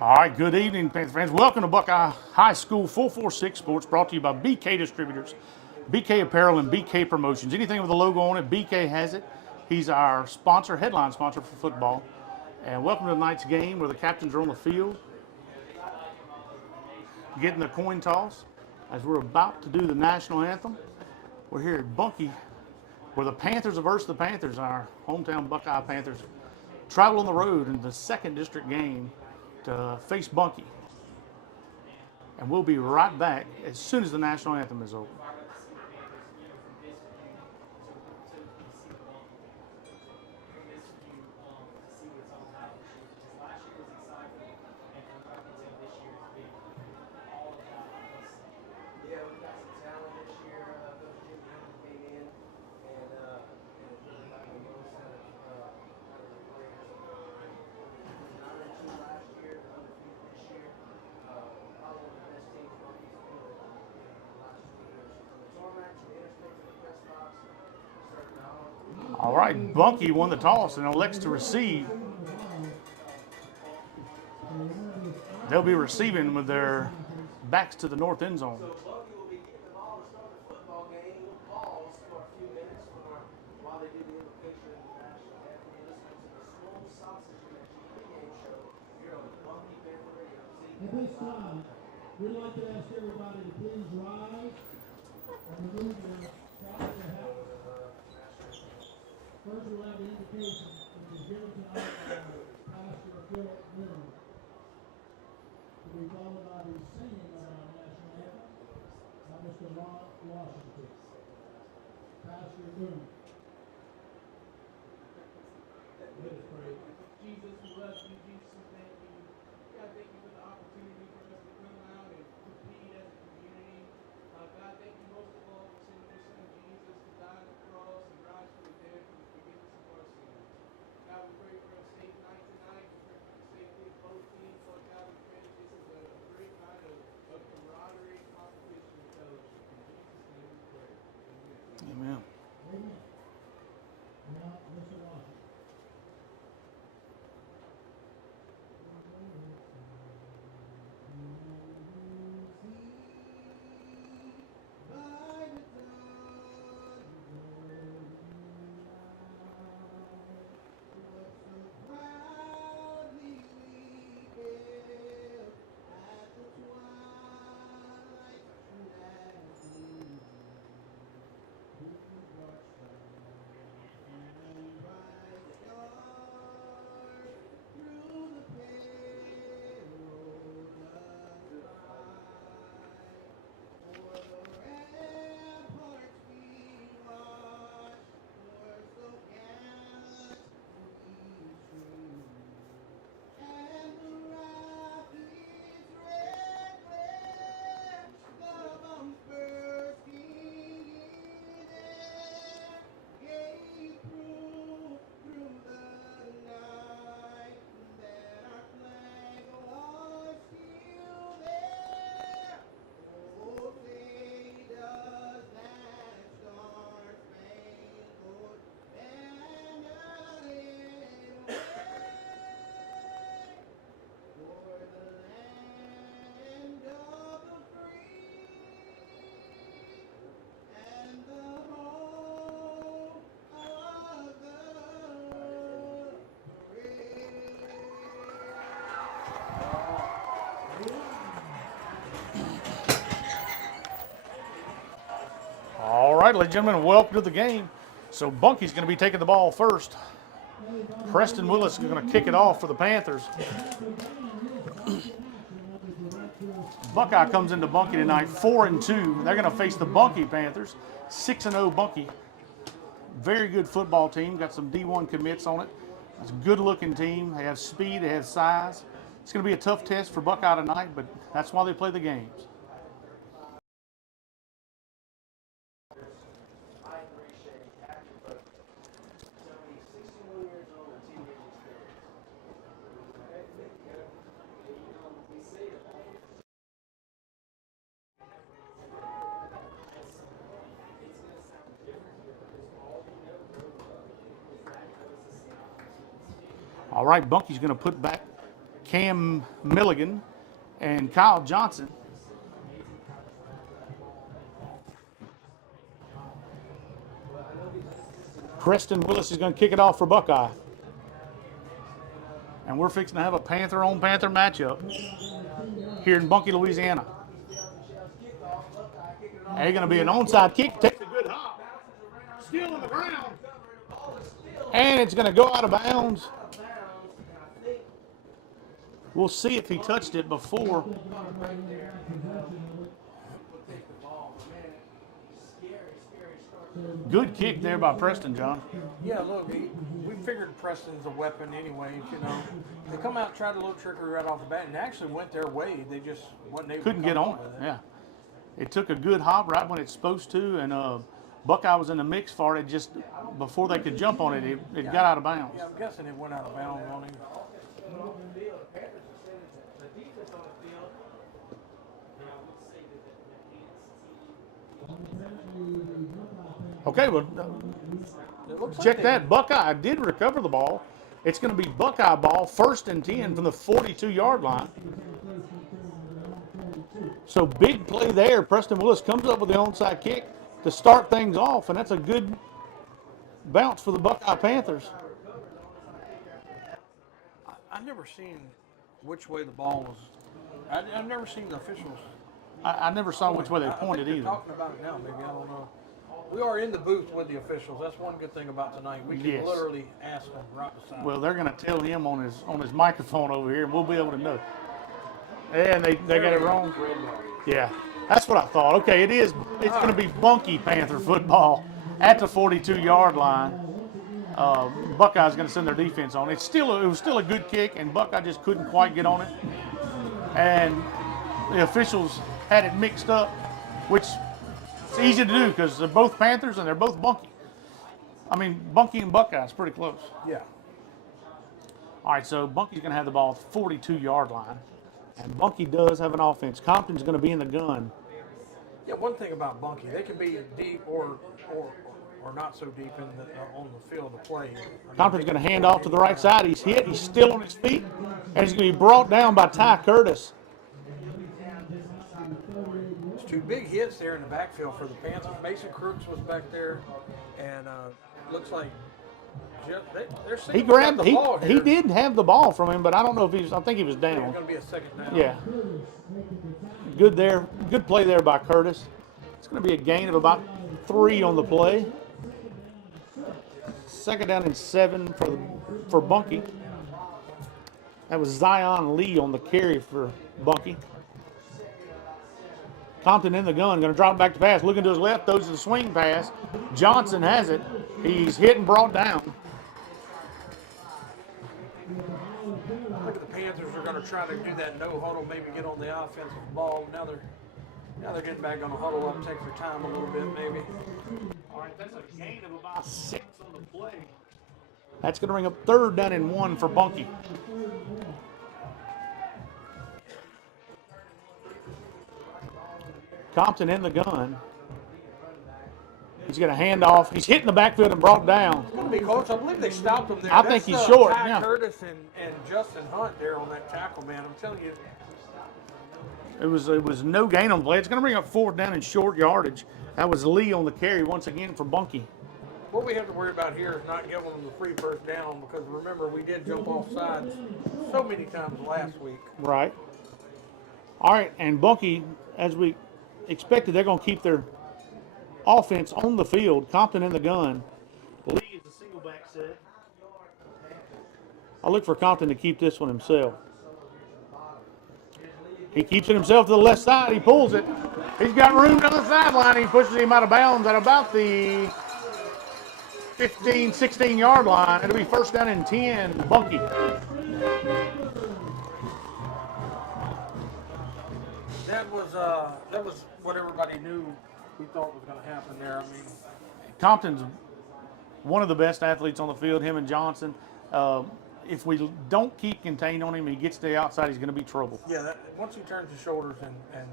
All right, good evening, Panther fans. Welcome to Buckeye High School 446 Sports, brought to you by BK Distributors, BK Apparel, and BK Promotions. Anything with a logo on it, BK has it. He's our sponsor, headline sponsor for football. And welcome to tonight's game where the captains are on the field getting the coin toss as we're about to do the national anthem. We're here at Bunkie where the Panthers are versus the Panthers. Our hometown Buckeye Panthers travel on the road in the second district game to face Bunkie. And we'll be right back as soon as the national anthem is over. All right, Bunkie won the toss and elects to receive. They'll be receiving with their backs to the north end zone. At this time, we'd like to ask everybody to please rise and remove your caps and hats. First, we'll have the invocation, which is given tonight by Pastor Philip Miller, to be followed by the singing of our national anthem by Mr. Ron Washington. Pastor Miller. Let us pray. Jesus, we love you. Jesus, we thank you. God, thank you for the opportunity for us to come out and compete as a community. God, thank you most of all for sending your son Jesus to die on the cross and rise from the dead for the forgiveness of our sins. God, we pray for a safe night tonight. We pray for the safety of both teams. Lord God, we pray that this is a great night of camaraderie, competition, and fellowship. In Jesus' name we pray. Amen. Amen. Amen. Now, Mr. Washington. All right, ladies and gentlemen, welcome to the game. So Bunkie's going to be taking the ball first. Preston Willis is going to kick it off for the Panthers. Buckeye comes into Bunkie tonight 4-2. They're going to face the Bunkie Panthers, 6-0 Bunkie. Very good football team. Got some D1 commits on it. It's a good-looking team. They have speed. They have size. It's going to be a tough test for Buckeye tonight, but that's why they play the games. All right, Bunkie's going to put back Cam Milligan and Kyle Johnson. Preston Willis is going to kick it off for Buckeye. And we're fixing to have a Panther on Panther matchup here in Bunkie, Louisiana. They're going to be an onside kick. Takes a good hop. Still on the ground. And it's going to go out of bounds. We'll see if he touched it before. Good kick there by Preston, John. Yeah, look, we figured Preston's a weapon anyways, you know. They come out and tried a little trickery right off the bat and actually went their way. They just wasn't able Couldn't to get come on up it, with it. yeah. It took a good hop right when it's supposed to, and Buckeye was in the mix for it. Just before they could jump on it, it got out of bounds. Yeah, I'm guessing it went out of bounds on him. Okay, well, It looks check like that. Buckeye did recover the ball. It's going to be Buckeye ball, 1st and 10 from the 42-yard line. So big play there. Preston Willis comes up with the onside kick to start things off, and that's a good bounce for the Buckeye Panthers. I've never seen which way the ball was. I've never seen the officials. I never saw which way they I think pointed they're either. talking about it now, maybe. I don't know. We are in the booth with the officials. That's one good thing about tonight. We can Yes. literally ask them right beside. Well, they're going to tell him on his microphone over here, and we'll be able to know. And they got it wrong. Yeah, that's what I thought. Okay, it's going to be Bunkie Panther football at the 42-yard line. Buckeye's going to send their defense on. It was still a good kick, and Buckeye just couldn't quite get on it. And the officials had it mixed up, which it's easy to do because they're both Panthers and they're both Bunkie. I mean, Bunkie and Buckeye is pretty close. Yeah. All right, so Bunkie's going to have the ball at the 42-yard line. And Bunkie does have an offense. Compton's going to be in the gun. Yeah, one thing about Bunkie, they can be deep or not so deep on the field of play. Compton's going to hand off to the right side. He's hit. He's still on his feet. And he's going to be brought down by Ty Curtis. It's 2 big hits there in the backfield for the Panthers. Mason Crooks was back there, and looks like they're He singling out grabbed. the ball He here. did have the ball from him, but I don't know if I think he was It's down. going to be a second down. Yeah. Good there. Good play there by Curtis. It's going to be a gain of about 3 on the play. 2nd down and 7 for Bunkie. That was Zion Lee on the carry for Bunkie. Compton in the gun, going to drop back to pass. Looking to his left, throws to the swing pass. Johnson has it. He's hit and brought down. I think the Panthers are going to try to do that no huddle, maybe get on the offensive ball. Now they're getting back on the huddle up, take their time a little bit, maybe. All right, that's a gain of about 6 on the play. That's going to bring up 3rd down and 1 for Bunkie. Compton in the gun. He's going to hand off. He's hitting the backfield and brought down. It's going to be close. I believe they stopped him there. I think he's short, Ty yeah. Curtis and Justin Hunt there on that tackle, man. I'm telling you. It was no gain on the play. It's going to bring up 4th down and short yardage. That was Lee on the carry once again for Bunkie. What we have to worry about here is not giving them the free 1st down because remember we did jump off sides so many times last week. Right. All right, and Bunkie, as we expected, they're going to keep their offense on the field. Compton in the gun. Lee is a single back set. I look for Compton to keep this one himself. He keeps it himself to the left side. He pulls it. He's got room down the sideline. He pushes him out of bounds at about the 15, 16-yard line. It'll be 1st down and 10, Bunkie. That was what everybody knew we thought was going to happen there. I mean, Compton's one of the best athletes on the field, him and Johnson. If we don't keep contained on him, he gets to the outside, he's going to be trouble. yeah, once he turns his shoulders and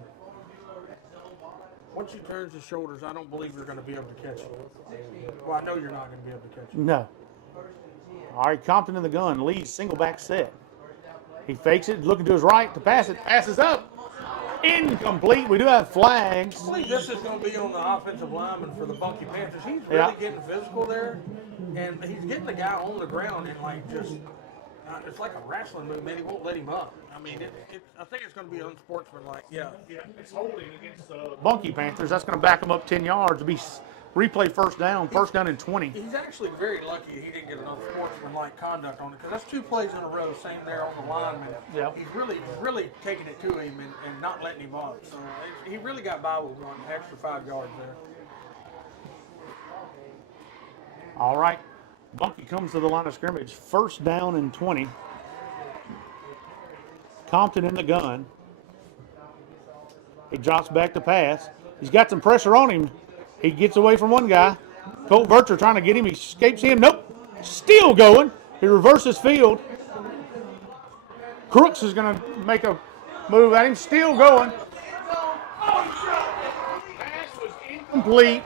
once he turns his shoulders, I don't believe you're going to be able to catch him. Well, I know you're not going to be able to catch him. No. All right, Compton in the gun. Leads single back set. He fakes it, looking to his right to pass it. Passes up. Incomplete. We do have flags. I believe this is going to be on the offensive lineman for the Buckeye Panthers. He's really Yeah. getting physical there, and he's getting the guy on the ground and like just it's like a wrestling move, man. He won't let him up. I mean, I think it's going to be unsportsmanlike. Yeah. Yeah, it's holding against the Bunkie Panthers. That's going to back them up 10 yards. It'll be replay first down and 20. He's actually very lucky he didn't get an unsportsmanlike conduct on it, because that's 2 plays in a row, same there on the lineman. Yeah. He's really taking it to him and not letting him up. So he really got by with one extra 5 yards there. All right. Bunkie comes to the line of scrimmage. First down and 20. Compton in the gun. He drops back to pass. He's got some pressure on him. He gets away from one guy. Colt Vercher trying to get him. He escapes him. Nope. Still going. He reverses field. Crooks is going to make a move at him. Still going. Pass was incomplete.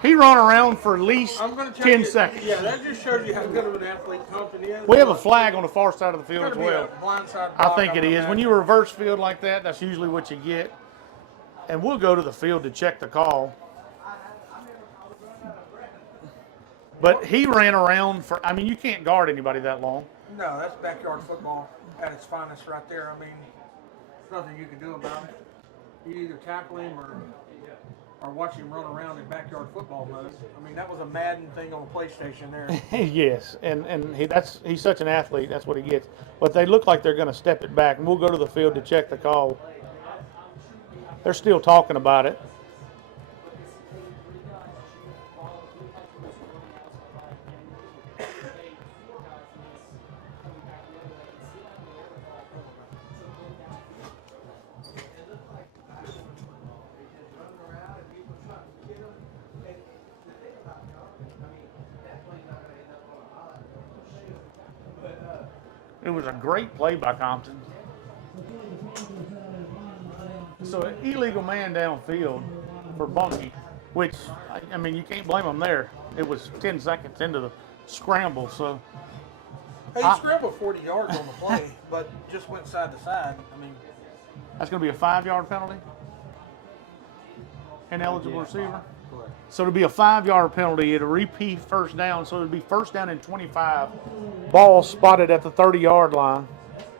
He run around for at least I'm going to 10 seconds. Yeah, that just shows you how good of an athlete Compton is. We have a flag on the far side of the field It's as gonna be well. a blindside I block, think it would is. When you reverse field like that, that's usually what you get. And we'll go to the field to check the call. But he ran around for, I mean, you can't guard anybody that long. No, that's backyard football at its finest right there. I mean, there's nothing you can do about it. You either tackle him or watch him run around in backyard football mode. I mean, that was a Madden thing on the PlayStation there. Yes, and he's such an athlete. That's what he gets. But they look like they're going to step it back, and we'll go to the field to check the call. They're still talking about it. It was a great play by Compton. So an illegal man downfield for Bunkie, which, I mean, you can't blame him there. It was 10 seconds into the scramble, so. Hey, he scrambled 40 yards on the play, but just went side to side. I mean, That's going to be a 5-yard penalty? Ineligible receiver? correct. So it'll be a 5-yard penalty. It'll repeat first down, so it'll be first down and 25. Ball spotted at the 30-yard line.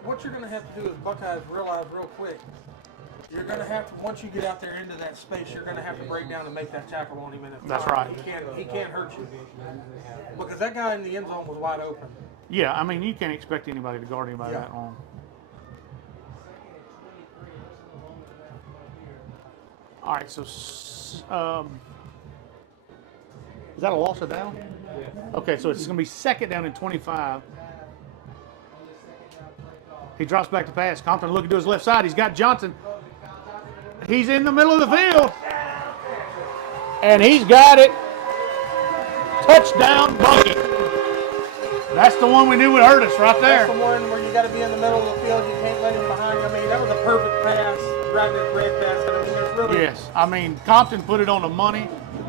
What you're going to have to do is Buckeyes realize real quick. You're going to have to, once you get out there into that space, you're going to have to break down and make that tackle on him. That's right. He can't hurt you. Because that guy in the end zone was wide open. Yeah, I mean, you can't expect anybody to guard anybody that long. All right, so is that a loss of down? Okay, so it's going to be second down and 25. He drops back to pass. Compton looking to his left side. He's got Johnson. He's in the middle of the field. And he's got it. Touchdown, Bunkie. That's the one we knew would hurt us right there. That's the one where you got to be in the middle of the field. You can't let him behind you. I mean, that was a perfect pass, driving that red basket. I mean, there's really. Yes, I mean, Compton put it on the money.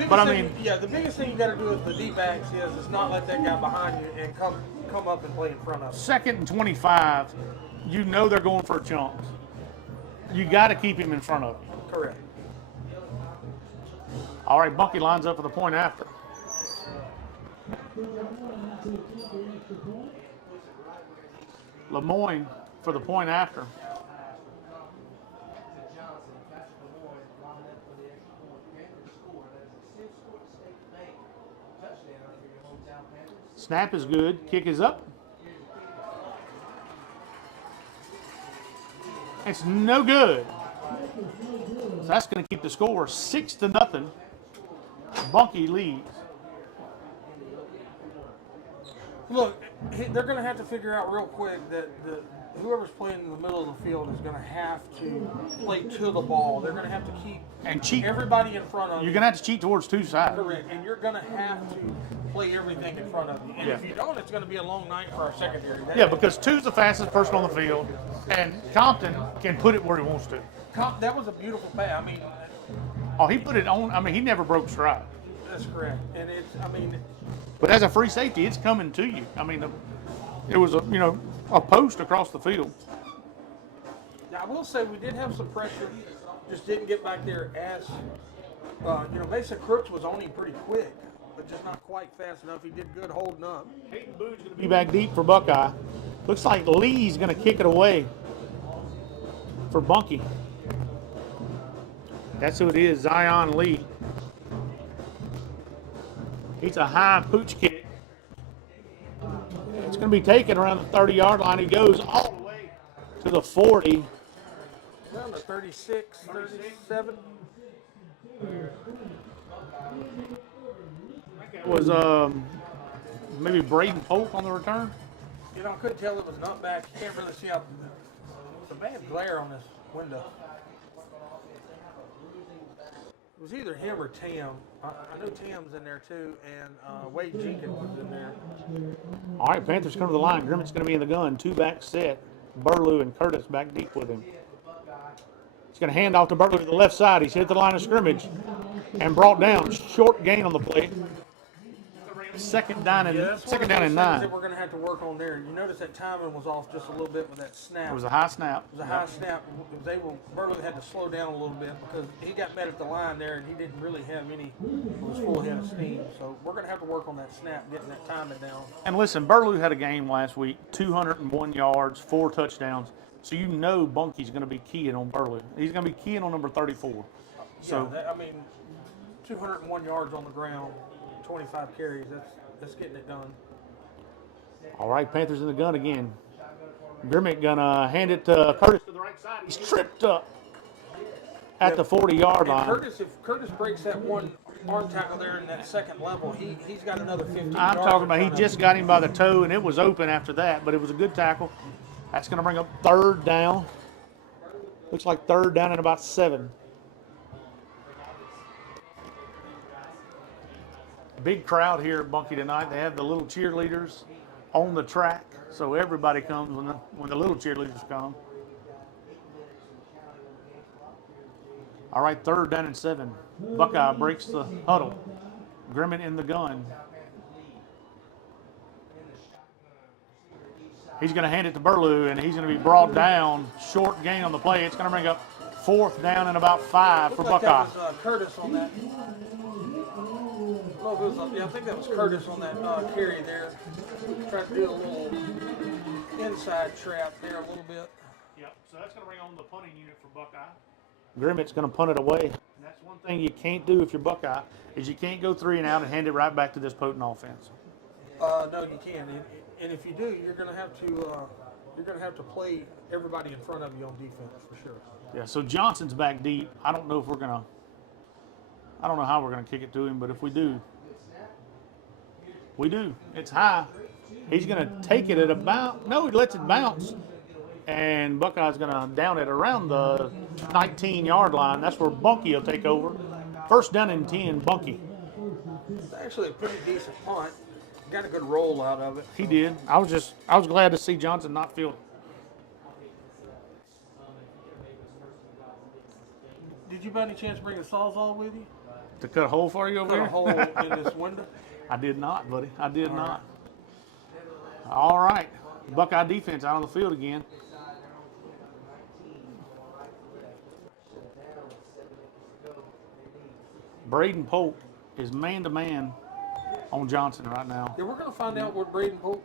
But I mean, the biggest thing you got to do with the D-backs is not let that guy behind you and come up and play in front of him. second and 25, you know they're going for chunks. You got to keep him in front of you. Correct. All right, Bunkie lines up for the point after. Lemoyne for the point after. Snap is good. Kick is up. It's no good. So that's going to keep the score 6-0. Bunkie leads. Look, they're going to have to figure out real quick that whoever's playing in the middle of the field is going to have to play to the ball. They're going to have to keep And cheat. everybody in front of you. You're going to have to cheat towards two sides. Correct, and you're going to have to play everything in front of you. And if you don't, it's going to be a long night for our secondary. Yeah, because two's the fastest person on the field, and Compton can put it where he wants to. That was a beautiful play. I mean, Oh, he put it on. I mean, he never broke stride. that's correct. And But as a free safety, it's coming to you. I mean, it was a a post across the field. Now, I will say we did have some pressure, just didn't get back there as, Mason Crooks was on him pretty quick, but just not quite fast enough. He did good holding up. Hayden Boone's going to be back deep for Buckeye. Looks like Lee's going to kick it away for Bunkie. That's who it is, Zion Lee. He's a high pooch kick. It's going to be taken around the 30-yard line. He goes all the way to the 40. Down to 36, 37. It was maybe Braden Polk on the return. I couldn't tell it was not back. You can't really see how. It's a bad glare on this window. It was either him or Tam. I know Tam's in there too, and Wade Jenkins was in there. All right, Panthers come to the line. Grimmett's going to be in the gun. 2-back set. Burlew and Curtis back deep with him. He's going to hand off to Burlew to the left side. He's hit the line of scrimmage and brought down. Short gain on the play. Second down and 9. That we're going to have to work on there. You notice that timing was off just a little bit with that snap. It was a high snap. It was a high snap. Burlew had to slow down a little bit because he got met at the line there and he didn't really have any of his full head of steam. So we're going to have to work on that snap, getting that timing down. And listen, Burlew had a game last week, 201 yards, 4 touchdowns. So you know Bunkie's going to be keying on Burlew. He's going to be keying on number 34. So yeah, 201 yards on the ground, 25 carries. That's getting it done. All right, Panthers in the gun again. Grimmett gonna hand it to Curtis to the right side. He's tripped up at the 40-yard line. If Curtis breaks that one arm tackle there in that second level, he's got another 15 I'm yards. talking about he just got him by the toe, and it was open after that, but it was a good tackle. That's going to bring up 3rd down. Looks like 3rd down and about 7. Big crowd here at Bunkie tonight. They have the little cheerleaders on the track, so everybody comes when the little cheerleaders come. All right, 3rd down and 7. Buckeye breaks the huddle. Grimmett in the gun. He's going to hand it to Burlew, and he's going to be brought down. Short gain on the play. It's going to bring up 4th down and about 5 for Buckeye. That was Curtis on that. I think that was Curtis on that carry there. Tried to do a little inside trap there a little bit. Yep, so that's going to bring on the punting unit for Buckeye. Grimmett's going to punt it away. And that's one thing you can't do if you're Buckeye, is you can't go 3 and out and hand it right back to this potent offense. No, you can't. And if you do, you're going to have to play everybody in front of you on defense for sure. Yeah, so Johnson's back deep. I don't know how we're going to kick it to him, but if we do, we do. It's high. He's going to take it at about, no, he lets it bounce. And Buckeye's going to down it around the 19-yard line. That's where Bunkie will take over. 1st down and 10, Bunkie. It's actually a pretty decent punt. Got a good roll out of it. He did. I was glad to see Johnson not field. Did you by any chance bring a Sawzall with you? To cut a hole for you over Cut there? a hole in this window? I did not, buddy. I did not. All right. Buckeye defense out on the field again. Braden Polk is man-to-man on Johnson right now. Yeah, we're going to find out what Braden Polk's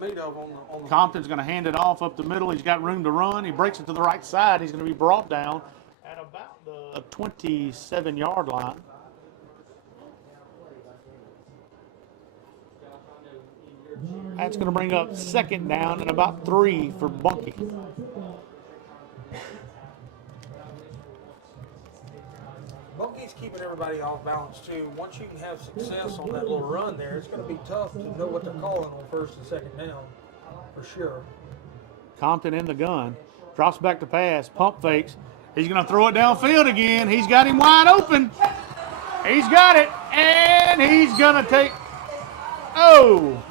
made of on the Compton's going to hand it off up the middle. He's got room to run. He breaks it to the right side. He's going to be brought down at about the 27-yard line. That's going to bring up 2nd down and about 3 for Bunkie. Bunkie's keeping everybody off balance too. Once you can have success on that little run there, it's going to be tough to know what they're calling on 1st and 2nd down, for sure. Compton in the gun, drops back to pass, pump fakes. He's going to throw it downfield again. He's got him wide open. He's got it, and he's going to take. Oh!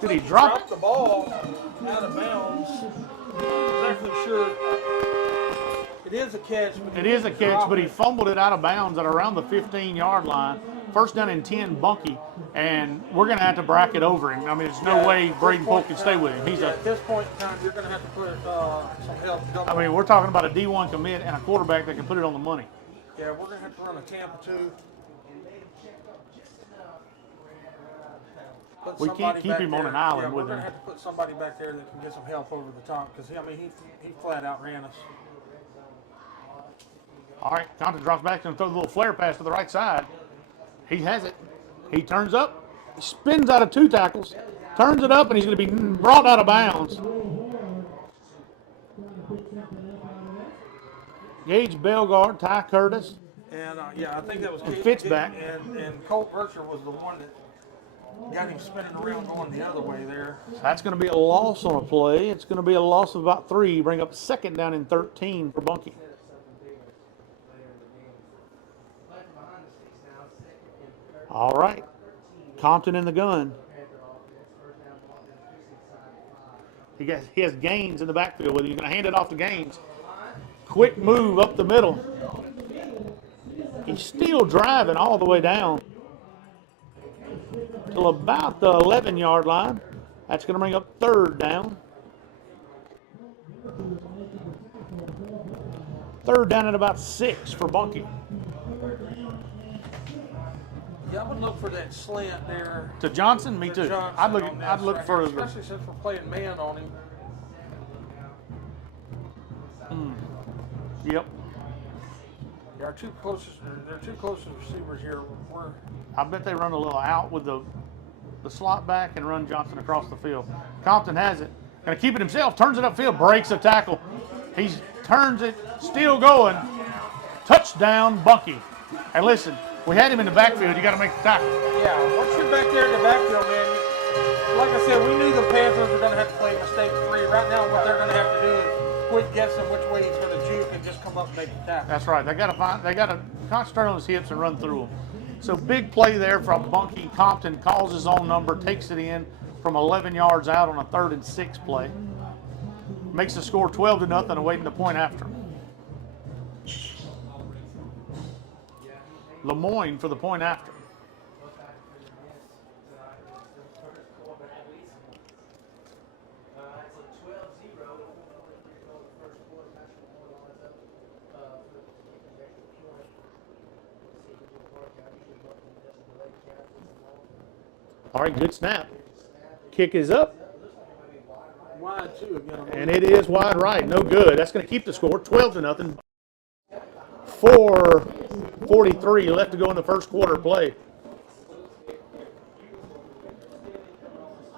Did he drop it? The ball out of bounds. Not exactly sure. It is a catch. It is a catch, but he fumbled it out of bounds at around the 15-yard line. First down and 10, Bunkie, and we're going to have to bracket over him. I mean, there's no way Braden Polk can stay with him. He's at this point in time, you're going to have to put some help. I mean, we're talking about a D1 commit and a quarterback that can put it on the money. Yeah, we're going to have to run a Tampa 2. We can't keep him on an island with him. We're going to have to put somebody back there that can get some help over the top because, I mean, he flat out ran us. All right, Compton drops back and throws a little flare pass to the right side. He has it. He turns up, spins out of 2 tackles, turns it up, and he's going to be brought out of bounds. Gage Belgard, Ty Curtis. And, I think that was Fitzback. And Colt Vircher was the one that got him spinning around going the other way there. So that's going to be a loss on a play. It's going to be a loss of about 3. Bring up second down and 13 for Bunkie. All right. Compton in the gun. He has Gaines in the backfield with him. He's going to hand it off to Gaines. Quick move up the middle. He's still driving all the way down till about the 11-yard line. That's going to bring up third down. Third down at about 6 for Bunkie. Yeah, I would look for that slant there. To Johnson? Me too. Johnson I'd look for especially since we're playing man on him. Yep. They're two closest receivers here. I bet they run a little out with the slot back and run Johnson across the field. Compton has it. Going to keep it himself. Turns it upfield. Breaks a tackle. He turns it. Still going. Touchdown, Bunkie. And listen, we had him in the backfield. You got to make the tackle. Yeah, once you're back there in the backfield, man, like I said, we knew the Panthers were going to have to play mistake free. Right now, what they're going to have to do is quit guessing which way he's going to juke and just come up and make the tackle. That's right. They got to concentrate on his hips and run through them. So big play there from Bunkie. Compton calls his own number, takes it in from 11 yards out on a 3rd and 6 play. Makes the score 12-0, awaiting the point after. Lemoyne for the point after. All right, good snap. Kick is up. Wide too again. And it is wide right. No good. That's going to keep the score 12-0. 4:43 left to go in the first quarter play.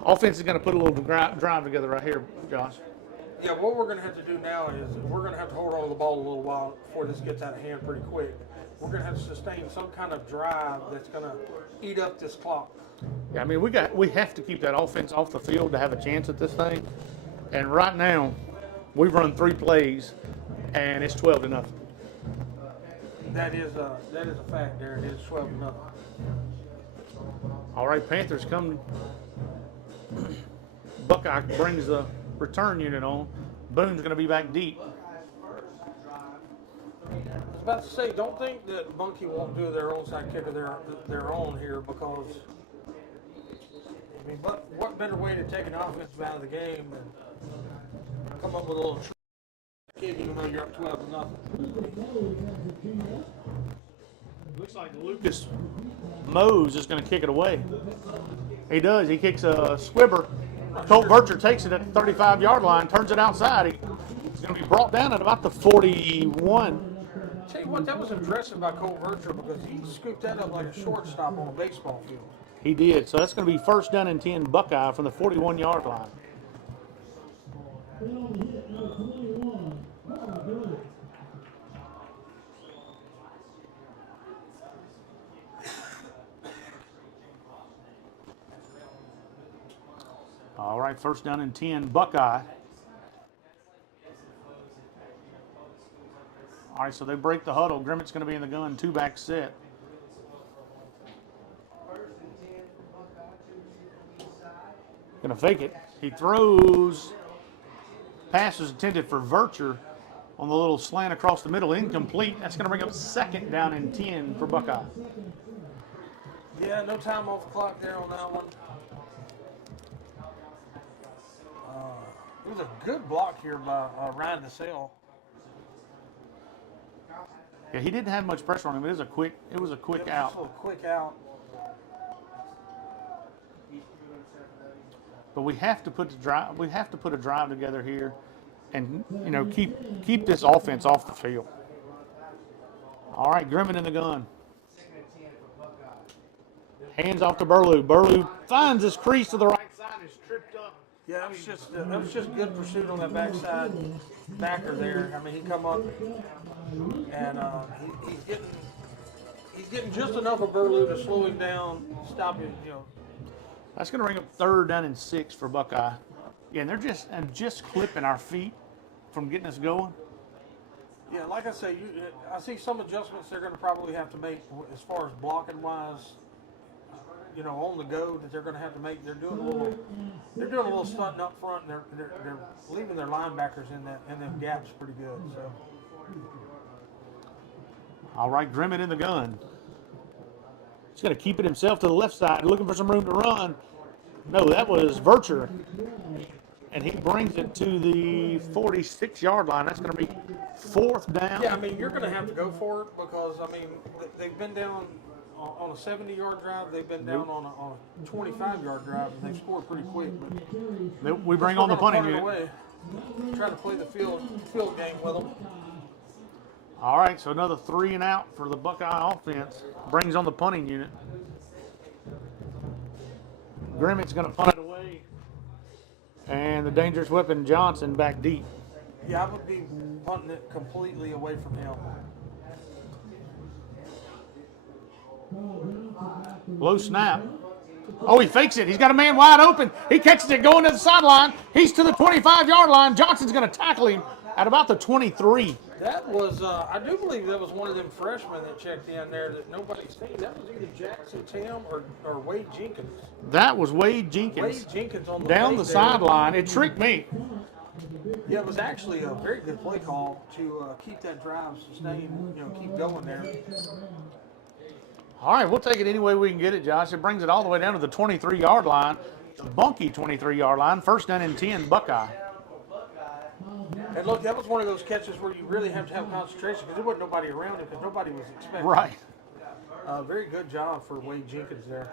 Offense is going to put a little drive together right here, Josh. Yeah, what we're going to have to do now is we're going to have to hold on to the ball a little while before this gets out of hand pretty quick. We're going to have to sustain some kind of drive that's going to eat up this clock. Yeah, I mean, we have to keep that offense off the field to have a chance at this thing. And right now, we've run 3 plays, and it's 12-0. That is a fact there. It is 12-0. All right, Panthers come. Buckeye brings the return unit on. Boone's going to be back deep. I was about to say, don't think that Bunkie won't do their own side kick of their own here because, I mean, but what better way to take an offense out of the game than come up with a little kick even though you're up 12-0. Looks like Lucas Mose is going to kick it away. He does. He kicks a swibber. Colt Vircher takes it at the 35-yard line, turns it outside. He's going to be brought down at about the 41. Tell you what, that was impressive by Colt Vircher because he scooped that up like a shortstop on a baseball field. He did. So that's going to be first down and 10 Buckeye from the 41-yard line. All right, first down and 10 Buckeye. All right, so they break the huddle. Grimmett's going to be in the gun, 2-back set. Going to fake it. He throws. Pass was intended for Vircher on the little slant across the middle. Incomplete. That's going to bring up second down and 10 for Buckeye. Yeah, no time off the clock there on that one. It was a good block here by Ryan DeSale. Yeah, he didn't have much pressure on him. It was a quick It was out. just a little quick out. But we have to put a drive together here, and keep this offense off the field. All right, Grimmett in the gun. Hands off to Burlew. Burlew finds his crease to the right side and is tripped up. Yeah, that was just good pursuit on that backside backer there. I mean, he come up and he's getting just enough of Burlew to slow him down, stop him. That's going to bring up 3rd down and 6 for Buckeye. Yeah, and they're just clipping our feet from getting us going. Yeah, like I say, I see some adjustments they're going to probably have to make as far as blocking wise. On the go that they're going to have to make. They're doing a little stunting up front, and they're leaving their linebackers in them gaps pretty good. So. All right, Grimmett in the gun. He's going to keep it himself to the left side, looking for some room to run. No, that was Vercher. And he brings it to the 46-yard line. That's going to be 4th down. Yeah, I mean, you're going to have to go for it because, I mean, they've been down on a 70-yard drive. They've been down on a 25-yard drive, and they've scored pretty quick. But we bring on the punting unit. Away, try to play the field game with them. All right, so another 3 and out for the Buckeye offense. Brings on the punting unit. Grimmett's going to punt it away. And the dangerous weapon, Johnson, back deep. Yeah, I would be punting it completely away from him. Low snap. Oh, he fakes it. He's got a man wide open. He catches it going to the sideline. He's to the 25-yard line. Johnson's going to tackle him at about the 23. That was, I do believe that was one of them freshmen that checked in there that nobody's seen. That was either Jackson Tim or Wade Jenkins. That was Wade Jenkins. Wade Jenkins on the down the sideline. It tricked me. Yeah, it was actually a very good play call to keep that drive sustained, keep going there. All right, we'll take it any way we can get it, Josh. It brings it all the way down to the 23-yard line. Bunkie 23-yard line. 1st down and 10, Buckeye. And look, that was one of those catches where you really have to have concentration because there wasn't nobody around it because nobody was expecting. Right. Very good job for Wade Jenkins there.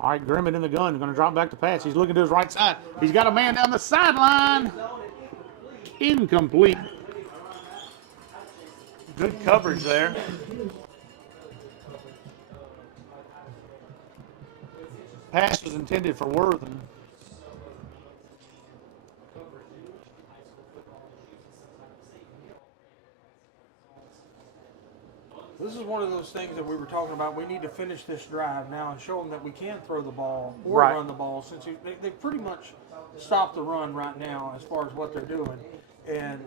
All right, Grimmett in the gun. He's going to drop back to pass. He's looking to his right side. He's got a man down the sideline. Incomplete. Good coverage there. Pass was intended for Worthen. This is one of those things that we were talking about. We need to finish this drive now and show them that we can throw the ball or right. run the ball since they pretty much stopped the run right now as far as what they're doing. And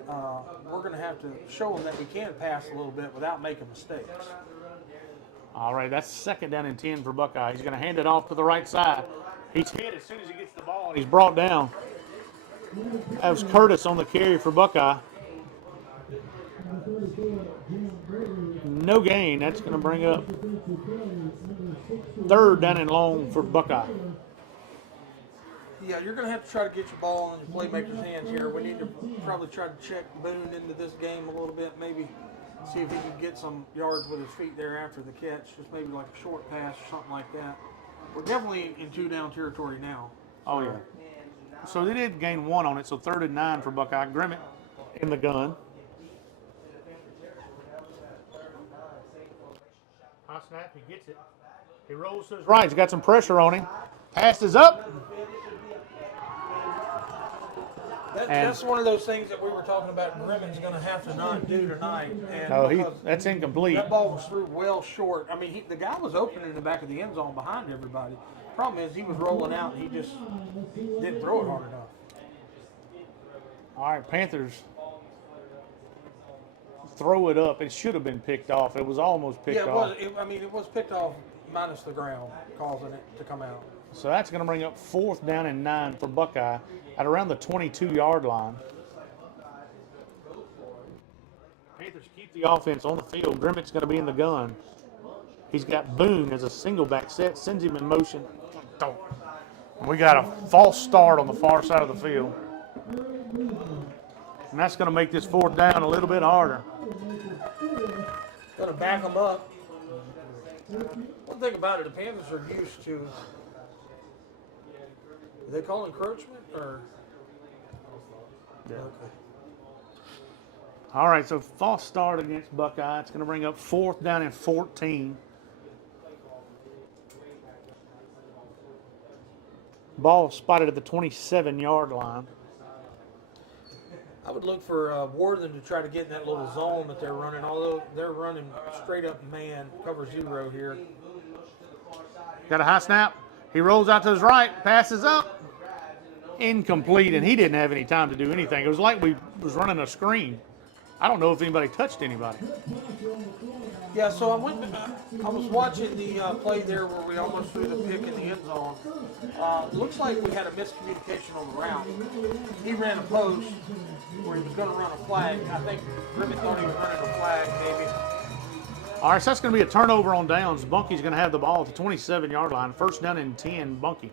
we're going to have to show them that we can pass a little bit without making mistakes. All right, that's 2nd down and 10 for Buckeye. He's going to hand it off to the right side. He's hit as soon as he gets the ball, and he's brought down. That was Curtis on the carry for Buckeye. No gain. That's going to bring up 3rd down and long for Buckeye. Yeah, you're going to have to try to get your ball in your playmaker's hands here. We need to probably try to check Boone into this game a little bit, maybe see if he can get some yards with his feet there after the catch, just maybe like a short pass or something like that. We're definitely in 2-down territory now. Oh, yeah. So they did gain 1 on it, so 3rd and 9 for Buckeye. Grimmett in the gun. High snap, he gets it. He rolls to his right. He's got some pressure on him. Pass is up. That's one of those things that we were talking about Grimmett's going to have to not do tonight. And No, that's incomplete. That ball was through well short. I mean, the guy was open in the back of the end zone behind everybody. Problem is he was rolling out and he just didn't throw it hard enough. All right, Panthers throw it up. It should have been picked off. It was almost picked off. Yeah, it was picked off minus the ground, causing it to come out. So that's going to bring up 4th down and 9 for Buckeye at around the 22-yard line. Panthers keep the offense on the field. Grimmett's going to be in the gun. He's got Boone as a single back set, sends him in motion. We got a false start on the far side of the field. And that's going to make this fourth down a little bit harder. Going to back them up. One thing about it, the Panthers are used to. Do they call encroachment or? Yeah. Okay. All right, so false start against Buckeye. It's going to bring up fourth down and 14. Ball spotted at the 27-yard line. I would look for Warden to try to get in that little zone that they're running, although they're running straight up man, cover 0 here. Got a high snap. He rolls out to his right, passes up. Incomplete, and he didn't have any time to do anything. It was like we was running a screen. I don't know if anybody touched anybody. Yeah, so I was watching the play there where we almost threw the pick in the end zone. Looks like we had a miscommunication on the route. He ran a post where he was going to run a flag. I think Griffin thought he was running a flag, maybe. All right, so that's going to be a turnover on downs. Bunkie's going to have the ball at the 27-yard line. First down and 10, Bunkie.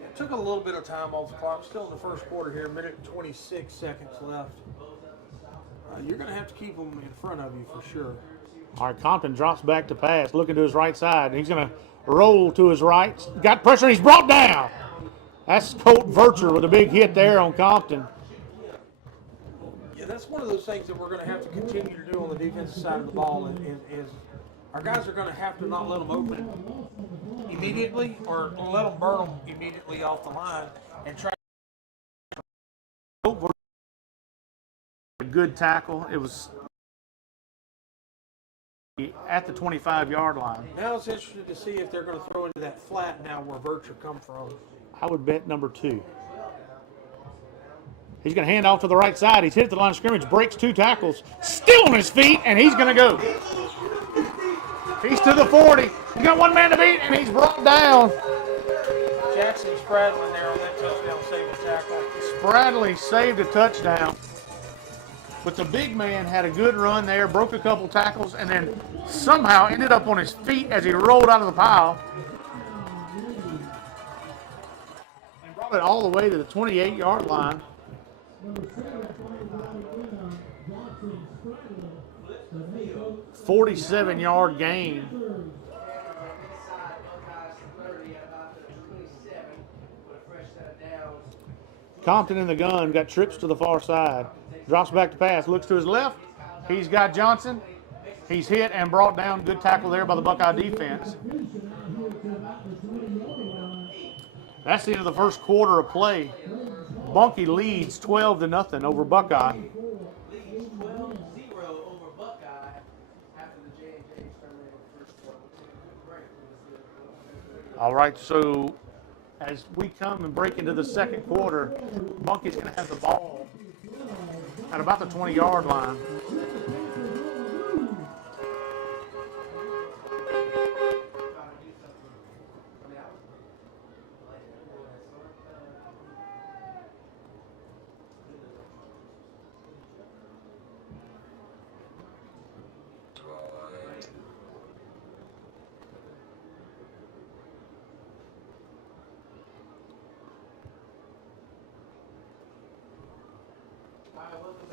It took a little bit of time off the clock. Still in the first quarter here, minute and 26 seconds left. You're going to have to keep them in front of you for sure. All right, Compton drops back to pass, looking to his right side. He's going to roll to his right. Got pressure, he's brought down. That's Colt Vercher with a big hit there on Compton. Yeah, that's one of those things that we're going to have to continue to do on the defensive side of the ball is our guys are going to have to not let them open immediately or let them burn them immediately off the line and try. A good tackle. It was at the 25-yard line. Now it's interesting to see if they're going to throw into that flat now where Vercher come from. I would bet number 2. He's going to hand off to the right side. He's hit at the line of scrimmage, breaks 2 tackles, still on his feet, and he's going to go. He's to the 40. He's got 1 man to beat, and he's brought down. Jackson Spradlin there on that touchdown saving tackle. Spradley saved a touchdown. But the big man had a good run there, broke a couple tackles, and then somehow ended up on his feet as he rolled out of the pile. And brought it all the way to the 28-yard line. 47-yard gain. Compton in the gun, got trips to the far side. Drops back to pass, looks to his left. He's got Johnson. He's hit and brought down. Good tackle there by the Buckeye defense. That's the end of the first quarter of play. Bunkie leads 12-0 over Buckeye. All right, so as we come and break into the second quarter, Bunkie's going to have the ball at about the 20-yard line.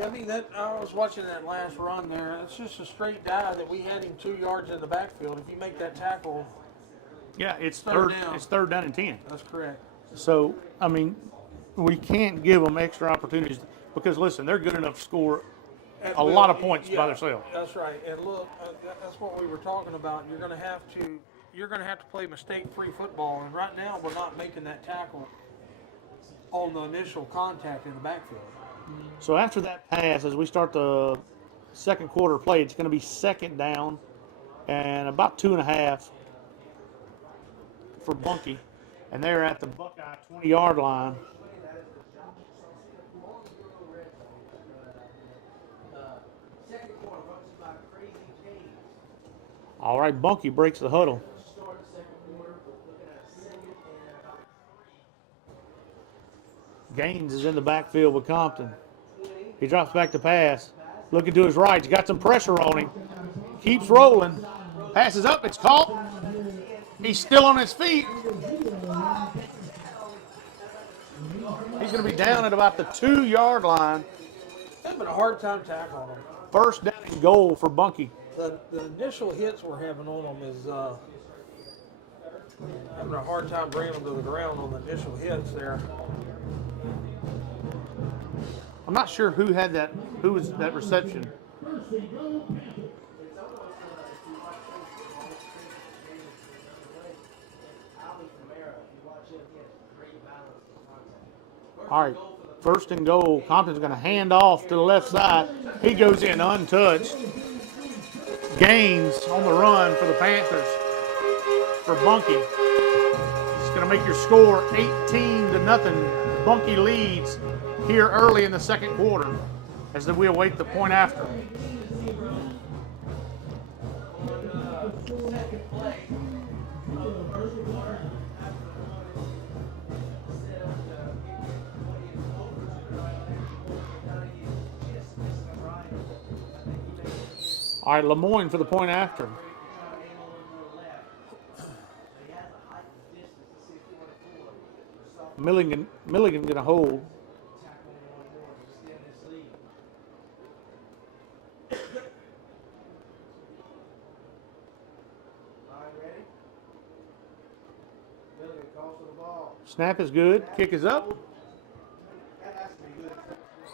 I mean, I was watching that last run there. It's just a straight dive that we had him 2 yards in the backfield. If you make that tackle, Yeah, it's Third third. down. It's 3rd down and 10. that's correct. So I mean, we can't give them extra opportunities because listen, they're good enough to score a lot of points by themselves. That's right. And look, that's what we were talking about. You're going to have to play mistake-free football. And right now, we're not making that tackle on the initial contact in the backfield. So after that pass, as we start the second quarter play, it's going to be 2nd down and about 2.5 for Bunkie, and they're at the Buckeye 20-yard line. All right, Bunkie breaks the huddle. Gaines is in the backfield with Compton. He drops back to pass. Looking to his right. He's got some pressure on him. Keeps rolling. Passes up. It's caught. He's still on his feet. He's going to be down at about the 2-yard line. Having a hard time tackling him. First down and goal for Bunkie. The initial hits we're having on them is having a hard time bringing them to the ground on the initial hits there. I'm not sure who was that reception. All right, first and goal. Compton's going to hand off to the left side. He goes in untouched. Gains on the run for the Panthers for Bunkie. It's going to make your score 18-0. Bunkie leads here early in the second quarter as we await the point after. All right, Lemoyne for the point after. Milligan going to hold. Snap is good. Kick is up.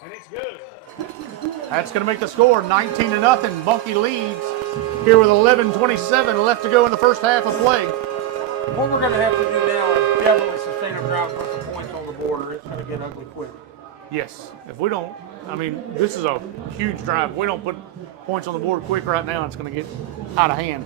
And it's good. That's going to make the score 19-0. Bunkie leads here with 11:27 left to go in the first half of play. What we're going to have to do now is definitely sustain a drive and put some points on the board, or it's going to get ugly quick. Yes. If we don't, I mean, this is a huge drive. If we don't put points on the board quick right now, it's going to get out of hand.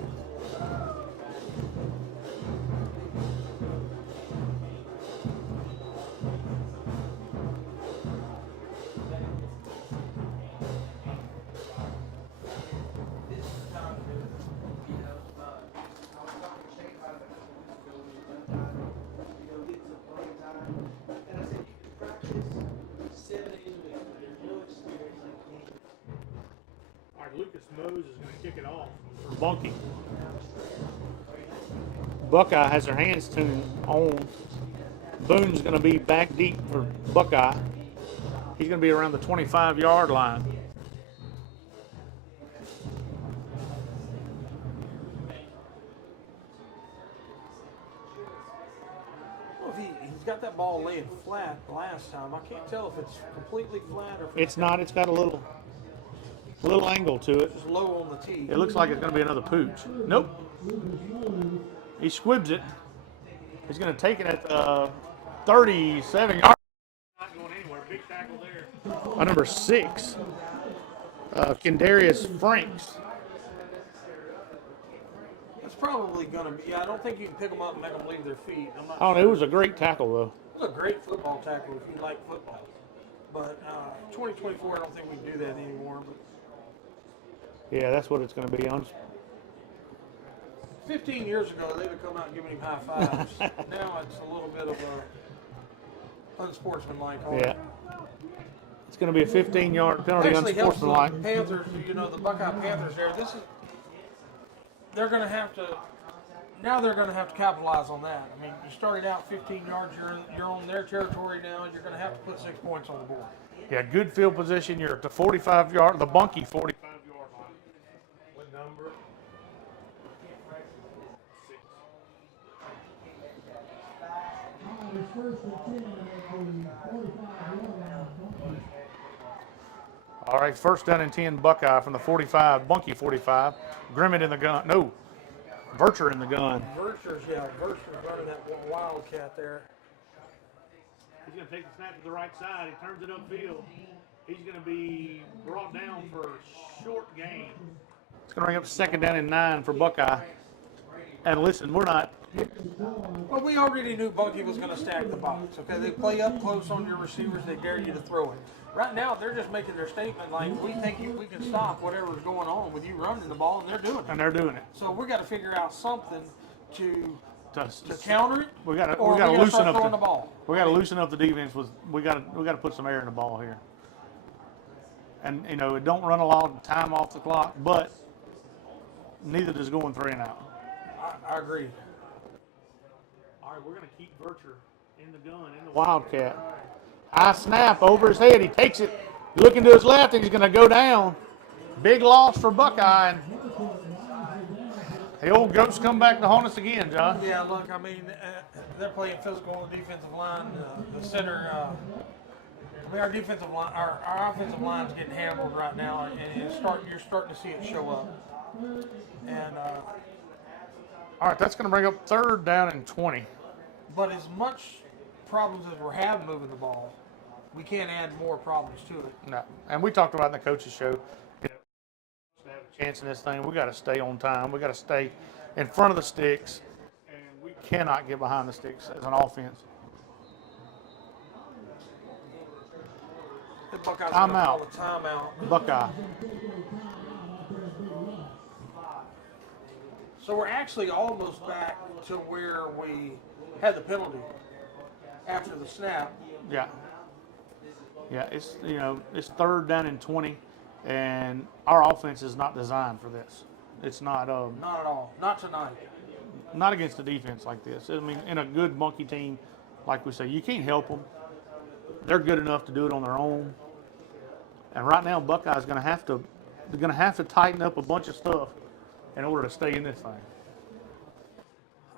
Lucas Mose is going to kick it off for Bunkie. Buckeye has their hands tuned on. Boone's going to be back deep for Buckeye. He's going to be around the 25-yard line. Well, he's got that ball laying flat last time. I can't tell if it's completely flat or if it's not. It's got a little angle to it. Just low on the tee. It looks like it's going to be another pooch. Nope. He squibs it. He's going to take it at 37 yards. Not going anywhere. Big tackle there. By number 6, Kendarius Franks. It's probably going to be. Yeah, I don't think you can pick them up and make them leave their feet. I'm not Oh, sure. it was a great tackle, though. It was a great football tackle if you like football. But 2024, I don't think we can do that anymore. But Yeah, that's what it's going to be on. 15 years ago, they would come out and give him high fives. Now it's a little bit of a unsportsmanlike. Yeah. It's going to be a 15-yard penalty, Actually helps unsportsmanlike. the Panthers, the Buckeye Panthers there. They're going to have to, now they're going to have to capitalize on that. I mean, you started out 15 yards, you're on their territory now, you're going to have to put 6 points on the board. Yeah, good field position. You're at the 45-yard, the Bunkie 45-yard line. What number? 6. It's first and 10 at the 45-yard line. All right, first down and 10, Buckeye from the 45, Bunkie 45. Grimmett in the gun. No, Vircher in the gun. Vircher's running that wildcat there. He's going to take the snap to the right side. He turns it upfield. He's going to be brought down for a short gain. It's going to bring up second down and 9 for Buckeye. And listen, we're not. Well, we already knew Bunkie was going to stack the box. Okay, they play up close on your receivers. They dare you to throw it. Right now, they're just making their statement like, we think we can stop whatever's going on with you running the ball, and they're doing it. And they're doing it. So we got to figure out something to To counter it. We got to loosen start up throwing the ball. We got to loosen up the defense. We got to put some air in the ball here. And, you know, it don't run a lot of time off the clock, but neither does going 3 and out. I agree. All right, we're going to keep Vircher in the gun, in the Wildcat. High snap over his head. He takes it, looking to his left, and he's going to go down. Big loss for Buckeye. And the old goats come back to haunt us again, John. Yeah, look, I mean, they're playing physical on the defensive line. The center, I mean, our defensive line, our offensive line is getting hammered right now, and you're starting to see it show up. And all right, that's going to bring up 3rd down and 20. but as much problems as we're having moving the ball, we can't add more problems to it. No, and we talked about in the coaches show, you know, to have a chance in this thing, we got to stay on time. We got to stay in front of the sticks, and we cannot get behind the sticks as an offense. The Buckeyes Timeout. call a timeout. Buckeye. So we're actually almost back to where we had the penalty after the snap. Yeah. Yeah, it's, you know, it's 3rd down and 20, and our offense is not designed for this. It's not Not at all. Not tonight. not against a defense like this. I mean, in a good Bunkie team, like we say, you can't help them. They're good enough to do it on their own. And right now, Buckeye's going to have to tighten up a bunch of stuff in order to stay in this thing.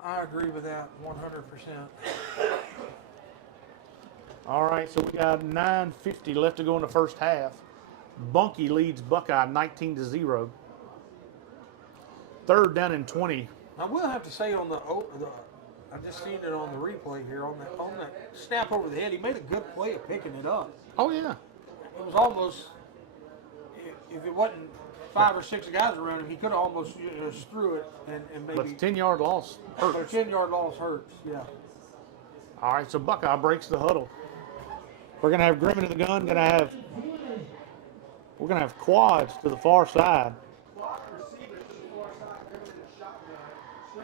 I agree with that 100%. All right, so we got 9:50 left to go in the first half. Bunkie leads Buckeye 19-0. 3rd down and 20. I will have to say on the I just seen it on the replay here on that snap over the head. He made a good play of picking it up. Oh yeah, It was almost, if it wasn't 5 or 6 guys around him, he could have almost just threw it and but maybe. the 10-yard loss But hurts. a 10-yard loss hurts. Yeah. All right, so Buckeye breaks the huddle. We're gonna have Grimmett in the gun. We're gonna have quads to the far side.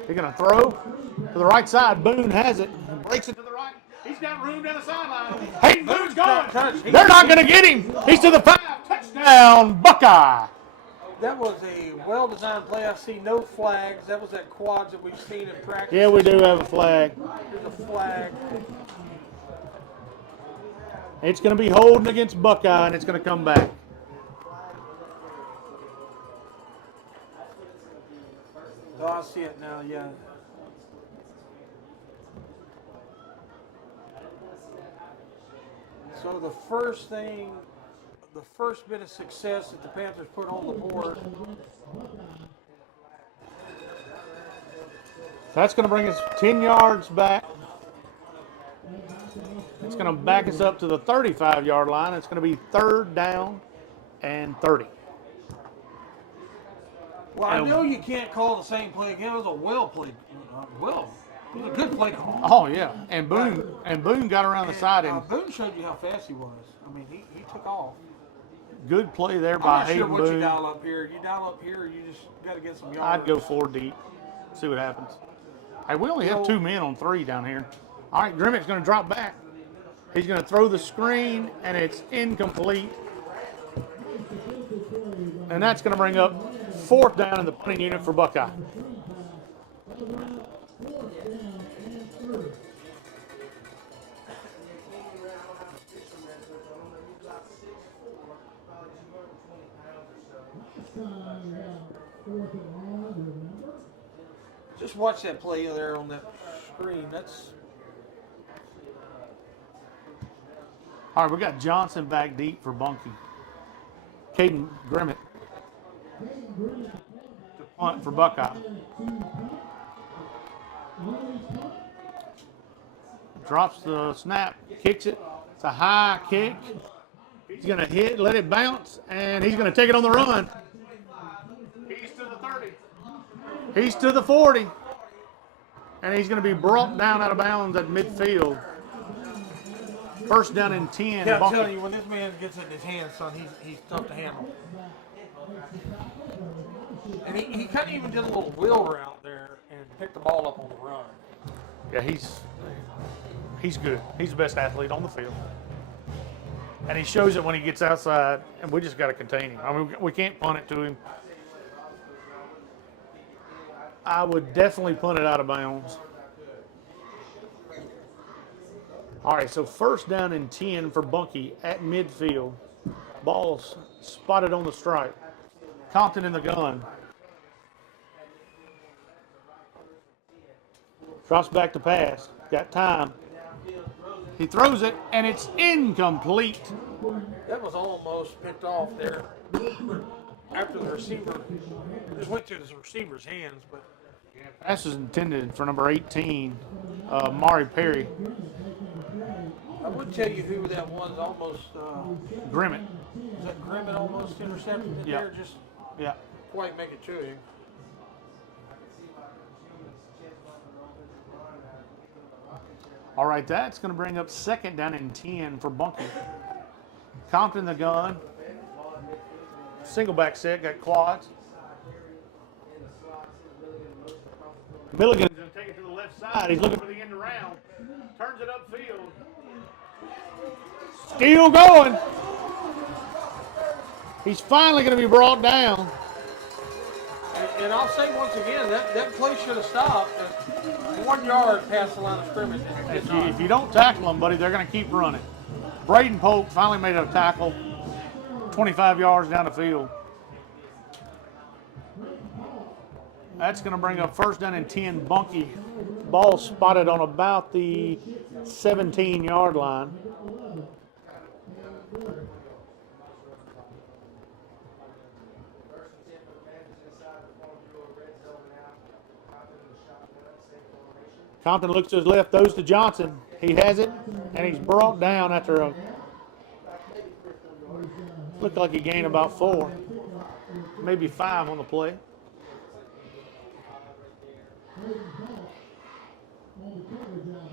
He's gonna throw to the right side. Boone has it. Breaks it to the right. He's got room down the sideline. Hayden Boone's going. They're not gonna get him. He's to the 5. Touchdown, Buckeye. That was a well-designed play. I see no flags. That was that quads that we've seen in practice. Yeah, we do have a flag. There's a flag. It's going to be holding against Buckeye, and it's going to come back. Oh, I see it now, yeah. So the first bit of success that the Panthers put on the board. That's going to bring us 10 yards back. It's going to back us up to the 35-yard line. It's going to be 3rd down and 30. Well, I know you can't call the same play again. It was a well play. It was a good play call. Oh yeah, and Boone got around the side and Boone showed you how fast he was. I mean, he took off. good play there I'm by not sure Hayden what you Boone. dial up here. You dial up here, or you just got to get some yards. I'd go 4 deep. See what happens. Hey, we only have 2 men on 3 down here. All right, Grimmick's going to drop back. He's going to throw the screen, and it's incomplete. And that's going to bring up 4th down in the punting unit for Buckeye. Just watch that play there on that screen. That's All right, we got Johnson back deep for Bunkie. Caden Grimmett to punt for Buckeye. Drops the snap, kicks it. It's a high kick. He's going to hit, let it bounce, and he's going to take it on the run. He's to the 30. He's to the 40. And he's going to be brought down out of bounds at midfield. 1st down and 10. yeah. I'm Bunkie. telling you, when this man gets it in his hands, son, he's tough to handle. And he kind of even did a little wheel route there and picked the ball up on the run. Yeah, he's good. He's the best athlete on the field. And he shows it when he gets outside, and we just got to contain him. I mean, we can't punt it to him. I would definitely punt it out of bounds. All right, so first down and 10 for Bunkie at midfield. Ball's spotted on the stripe. Compton in the gun. Drops back to pass. Got time. He throws it, and it's incomplete. That was almost picked off there after the receiver just went through the receiver's hands. But Pass is intended for number 18, Mari Perry. I would tell you who that was almost. Grimmett. Was that Grimmett almost intercepted it Yeah. there? Just Yeah. quite make it to him. All right, that's going to bring up second down and 10 for Bunkie. Compton in the gun. Single back set, got quads. Milligan's going to take it to the left side. He's looking for the end around. Turns it upfield. Still going. He's finally going to be brought down. And I'll say once again, that play should have stopped at 1 yard past the line of scrimmage. If you don't tackle them, buddy, they're going to keep running. Braden Polk finally made a tackle 25 yards down the field. That's going to bring up first down and 10, Bunkie. Ball spotted on about the 17-yard line. Compton looks to his left, throws to Johnson. He has it, and he's brought down after a looked like he gained about 4, maybe 5 on the play.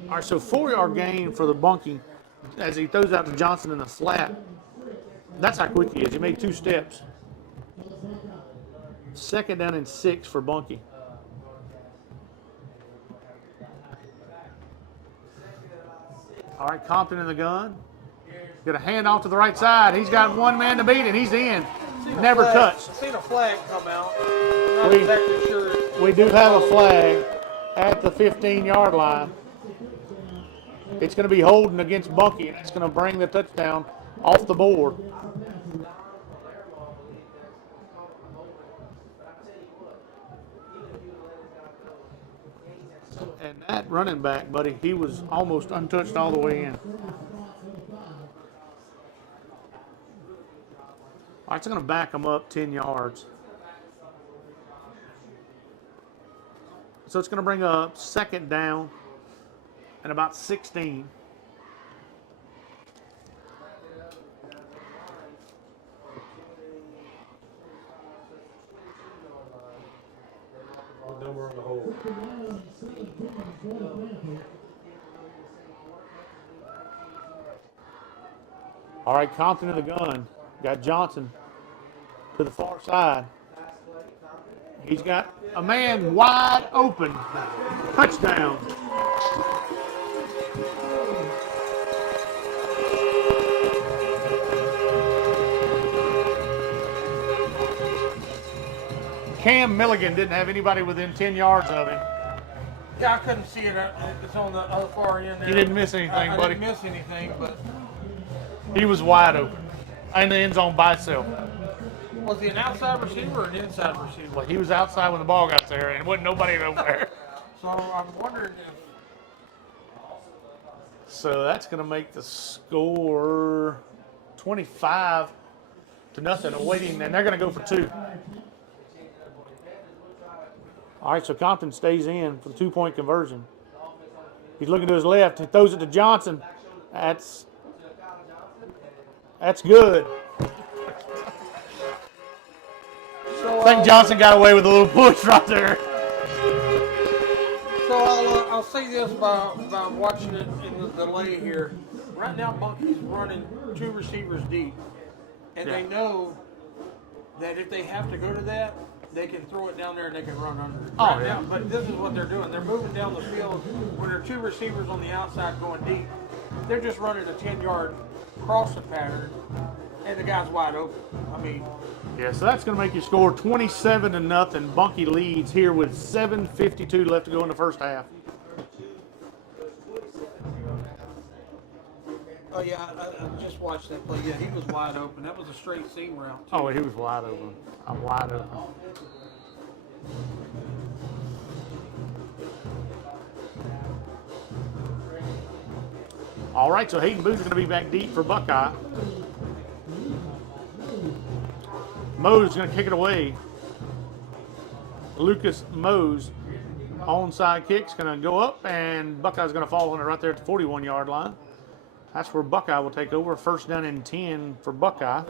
All right, so 4-yard gain for the Bunkie as he throws out to Johnson in the flat. That's how quick he is. He made 2 steps. Second down and 6 for Bunkie. All right, Compton in the gun. Got a handoff to the right side. He's got one man to beat, and he's in. Never touched. I've seen a flag come out. Not exactly sure. We do have a flag at the 15-yard line. It's going to be holding against Bunkie, and it's going to bring the touchdown off the board. And that running back, buddy, he was almost untouched all the way in. All right, it's going to back him up 10 yards. So it's going to bring up second down and about 16. Number on the hole. All right, Compton in the gun. Got Johnson to the far side. He's got a man wide open. Touchdown. Cam Milligan didn't have anybody within 10 yards of him. Yeah, I couldn't see it. It's on the other far end there. You didn't miss anything, I buddy. didn't miss anything, but He was wide open. In the end zone by himself. was he an outside receiver or an inside receiver? Well, he was outside when the ball got there, and wasn't nobody over there. So I'm wondering if So that's going to make the score 25-0, awaiting, and they're going to go for 2. All right, so Compton stays in for the 2-point conversion. He's looking to his left. He throws it to Johnson. That's good. I think Johnson got away with a little push right there. So I'll say this by watching it in the delay here. Right now, Bunkie's running 2 receivers deep, and they know that if they have to go to that, they can throw it down there and they can run under it. Oh, yeah. Now, but this is what they're doing. They're moving down the field when there are 2 receivers on the outside going deep. They're just running a 10-yard crossing pattern, and the guy's wide open. I mean, Yeah, so that's going to make your score 27-0. Bunkie leads here with 7:52 left to go in the first half. oh yeah, I just watched that play. Yeah, he was wide open. That was a straight seam route. Too. Oh, he was wide open. I'm wide open. All right, so Hayden Booth's going to be back deep for Buckeye. Mose going to kick it away. Lucas Mose, onside kick's going to go up, and Buckeye's going to fall on it right there at the 41-yard line. That's where Buckeye will take over. First down and 10 for Buckeye.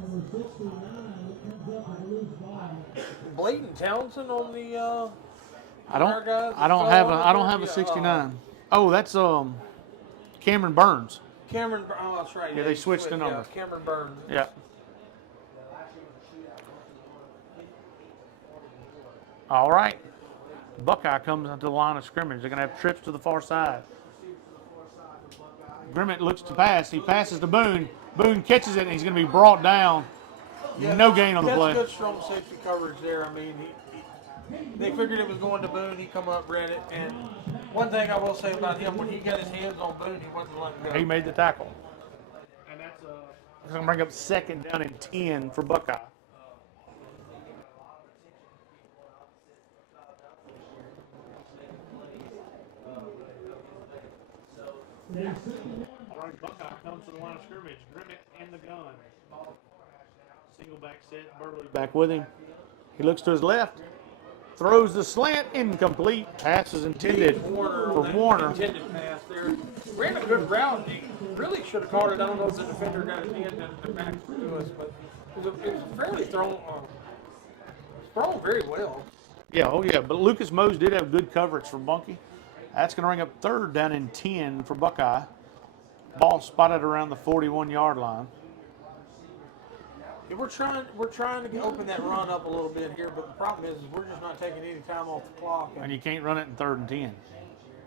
Number 69 comes up with a loose ball. Bladen Townsend on the. I don't have a 69. Oh, that's Cameron Burns. Cameron. Oh, that's right. Yeah, they switched the number. Yeah, Cameron Burns. Yeah. All right. Buckeye comes into the line of scrimmage. They're going to have trips to the far side. Grimmett looks to pass. He passes to Boone. Boone catches it, and he's going to be brought down. Yeah, No gain on the play. That's good strong safety coverage there. I mean, they figured it was going to Boone. He come up, read it, and one thing I will say about him, when he got his hands on Boone, he wasn't letting go. He made the tackle. And that's going to bring up second down and 10 for Buckeye. All right, Buckeye comes to the line of scrimmage. Grimmett and the gun. Single back set. Burley back with him. He looks to his left. Throws the slant. Incomplete. Pass is intended for Warner. Intended pass there. Ran a good route. He really should have caught it. I don't know if the defender got his hand and back to us, but it was fairly thrown very well. Yeah, oh yeah. But Lucas Mose did have good coverage for Bunkie. That's going to bring up third down and 10 for Buckeye. Ball spotted around the 41-yard line. Yeah, we're trying to open that run up a little bit here, but the problem is we're just not taking any time off the clock. And you can't run it in third and 10.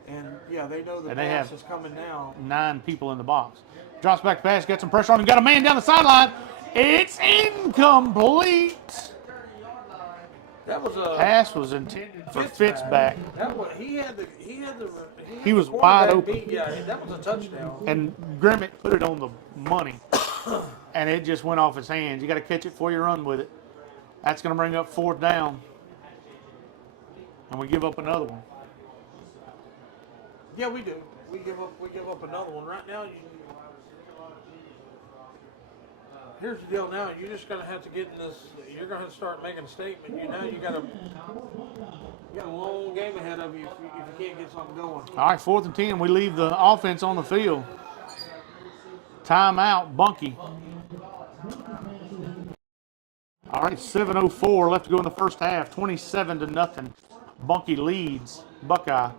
And yeah, they know the And they pass have is coming now. 9 people in the box. Drops back pass, got some pressure on him, got a man down the sideline. It's incomplete. That was a Pass was intended for Fitzback. That was, He was the wide quarterback open. beat. Yeah, that was a touchdown. And Grimmett put it on the money. And it just went off his hands. You got to catch it before you run with it. That's going to bring up fourth down. And we give up another one. Yeah, we do. We give up another one right now. Here's the deal. Now you're just gonna have to get in this. You're gonna have to start making a statement. You got a long game ahead of you if you can't get something going. All right, 4th and 10. We leave the offense on the field. Timeout, Bunkie. All right, 7:04 left to go in the first half. 27-0. Bunkie leads Buckeye.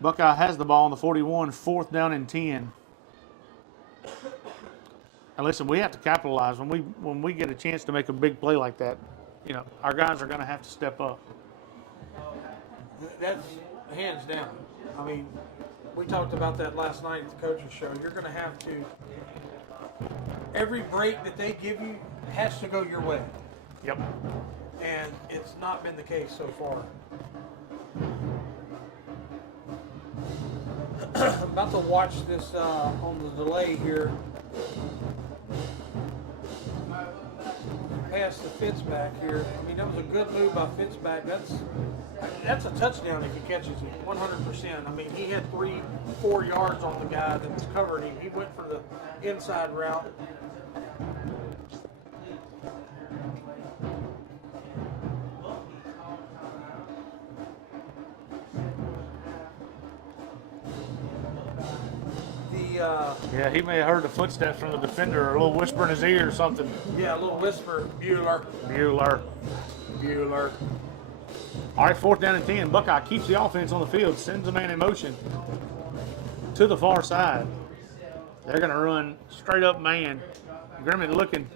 Buckeye has the ball on the 41. 4th down and 10. And listen, we have to capitalize when we get a chance to make a big play like that. You know, our guys are going to have to step up. That's hands down. I mean, we talked about that last night at the coaching show. You're going to have to. Every break that they give you has to go your way. Yep. And it's not been the case so far. I'm about to watch this on the delay here. Pass the Fitzback here. I mean, that was a good move by Fitzback. That's a touchdown if he catches it, 100%. I mean, he had 3-4 yards on the guy that was covering him. He went for the inside route. Yeah, he may have heard the footsteps from the defender, or a little whisper in his ear or something. Yeah, a little whisper. Bueller. All right, 4th down and 10. Buckeye keeps the offense on the field, sends a man in motion to the far side. They're going to run straight up man. Grimmett looking.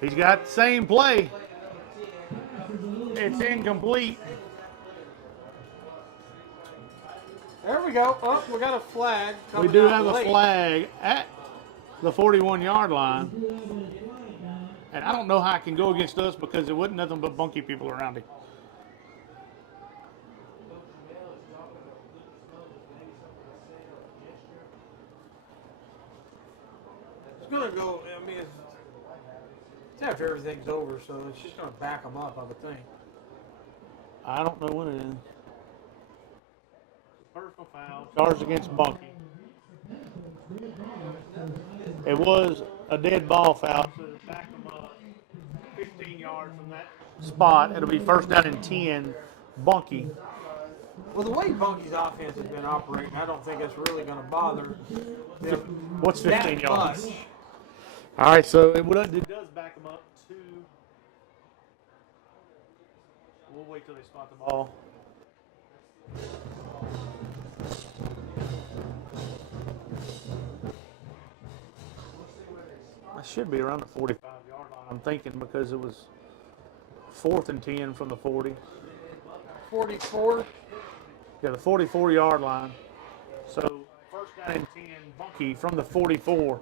He's got the same play. It's incomplete. There we go. Oh, we got a flag. We coming do out have a late. flag at the 41-yard line. And I don't know how it can go against us because there wasn't nothing but Bunkie people around him. It's going to go, I mean, it's after everything's over, so it's just going to back them up, I would think. I don't know what it is. Personal foul. Charged against Bunkie. It was a dead ball foul, so to back them up 15 yards from that spot, it'll be first down and 10, Bunkie. Well, the way Bunkie's offense has been operating, I don't think it's really going to bother them. What's 15 that yards? much. All right, so it does back them up to. We'll wait till they spot the ball. That should be around the 45-yard line, I'm thinking, because it was 4th and 10 from the 40. 44. Yeah, the 44-yard line. So first down and 10, Bunkie from the 44.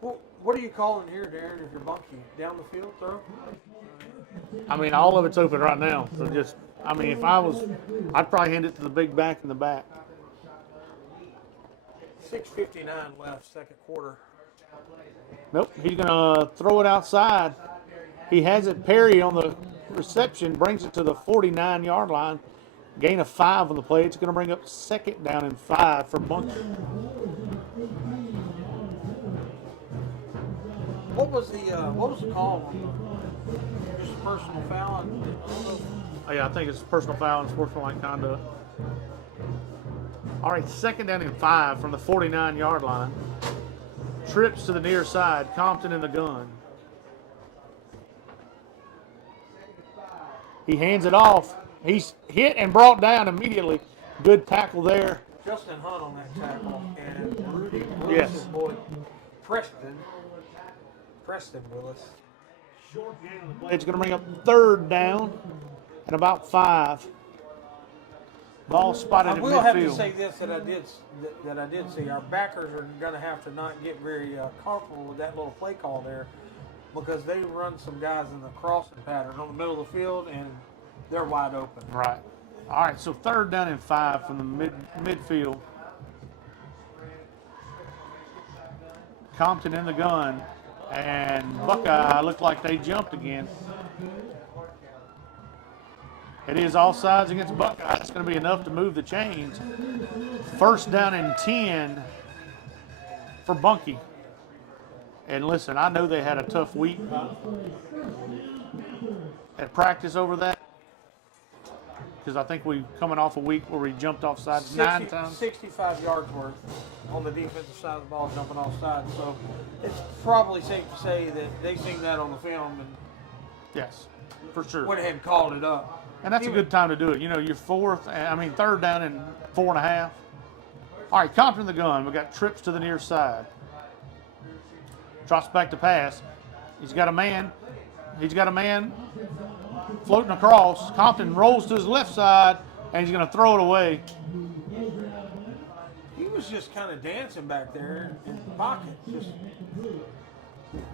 Well, what are you calling here, Darren, if you're Bunkie? Down the field throw? I mean, all of it's open right now. So just, I mean, if I was, I'd probably hand it to the big back in the back. 6:59 left, second quarter. Nope, he's going to throw it outside. He has it. Perry on the reception brings it to the 49-yard line. Gain of 5 on the play. It's going to bring up second down and 5 for Bunkie. What was the call on the just personal foul? I don't know. Oh, yeah, I think it's personal foul and sportsmanlike conduct. All right, second down and 5 from the 49-yard line. Trips to the near side. Compton in the gun. He hands it off. He's hit and brought down immediately. Good tackle there. Justin Hunt on that tackle, and Rudy Yes. Willis' boy Preston Willis. Short gain on the play. It's going to bring up third down and about 5. Ball spotted I in will have to midfield. say this that I did see. Our backers are going to have to not get very comfortable with that little play call there, because they run some guys in the crossing pattern on the middle of the field, and they're wide open. Right. All right, so third down and 5 from the midfield. Compton in the gun, and Buckeye looked like they jumped again. It is all sides against Buckeye. It's going to be enough to move the chains. First down and 10 for Bunkie. And listen, I know they had a tough week at practice over that, because I think we coming off a week where we jumped off sides 9 times. 65 yards worth on the defensive side of the ball, jumping off sides. So it's probably safe to say that they've seen that on the film and Yes, for sure. went ahead and called it up. And that's a good time to do it. You know, you're third down and 4.5. All right, Compton in the gun. We got trips to the near side. Drops back to pass. He's got a man floating across. Compton rolls to his left side, and he's going to throw it away. He was just kind of dancing back there in the pocket, just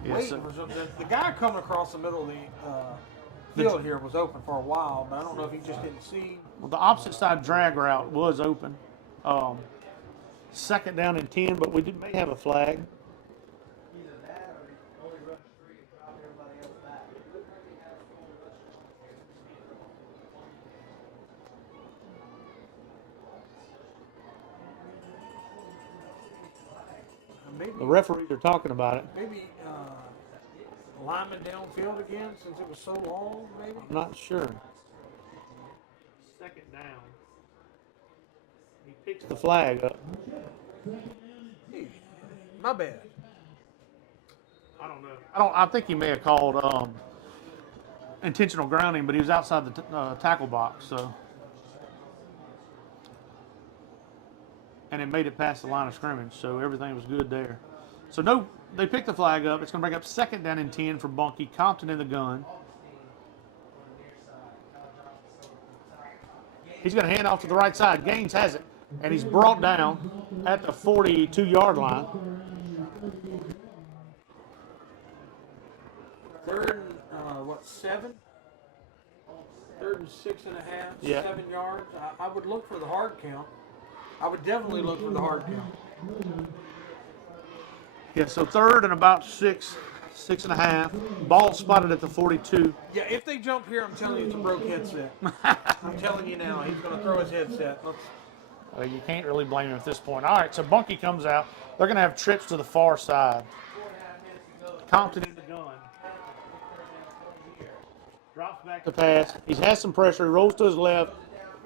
waiting for something. The guy coming across the middle of the field here was open for a while, but I don't know if he just didn't see. Well, the opposite side drag route was open. Second down and 10, but we may have a flag. Maybe, The referees are talking about it. maybe lineman downfield again since it was so long, maybe? I'm not sure. Second down. He picks the flag up. Hey, my bad. I don't know. I think he may have called intentional grounding, but he was outside the tackle box, so. And it made it past the line of scrimmage, so everything was good there. So no, they picked the flag up. It's going to bring up second down and 10 for Bunkie. Compton in the gun. He's going to hand off to the right side. Gaines has it, and he's brought down at the 42-yard line. Third and, 7? Third and 6.5, Yeah. 7 yards. I would look for the hard count. I would definitely look for the hard count. Yeah, so third and about 6.5. Ball spotted at the 42. Yeah, if they jump here, I'm telling you it's a broke headset. I'm telling you now, he's going to throw his headset. You can't really blame him at this point. All right, so Bunkie comes out. They're going to have trips to the far side. Compton in the gun. Drops back to pass. He has some pressure. He rolls to his left.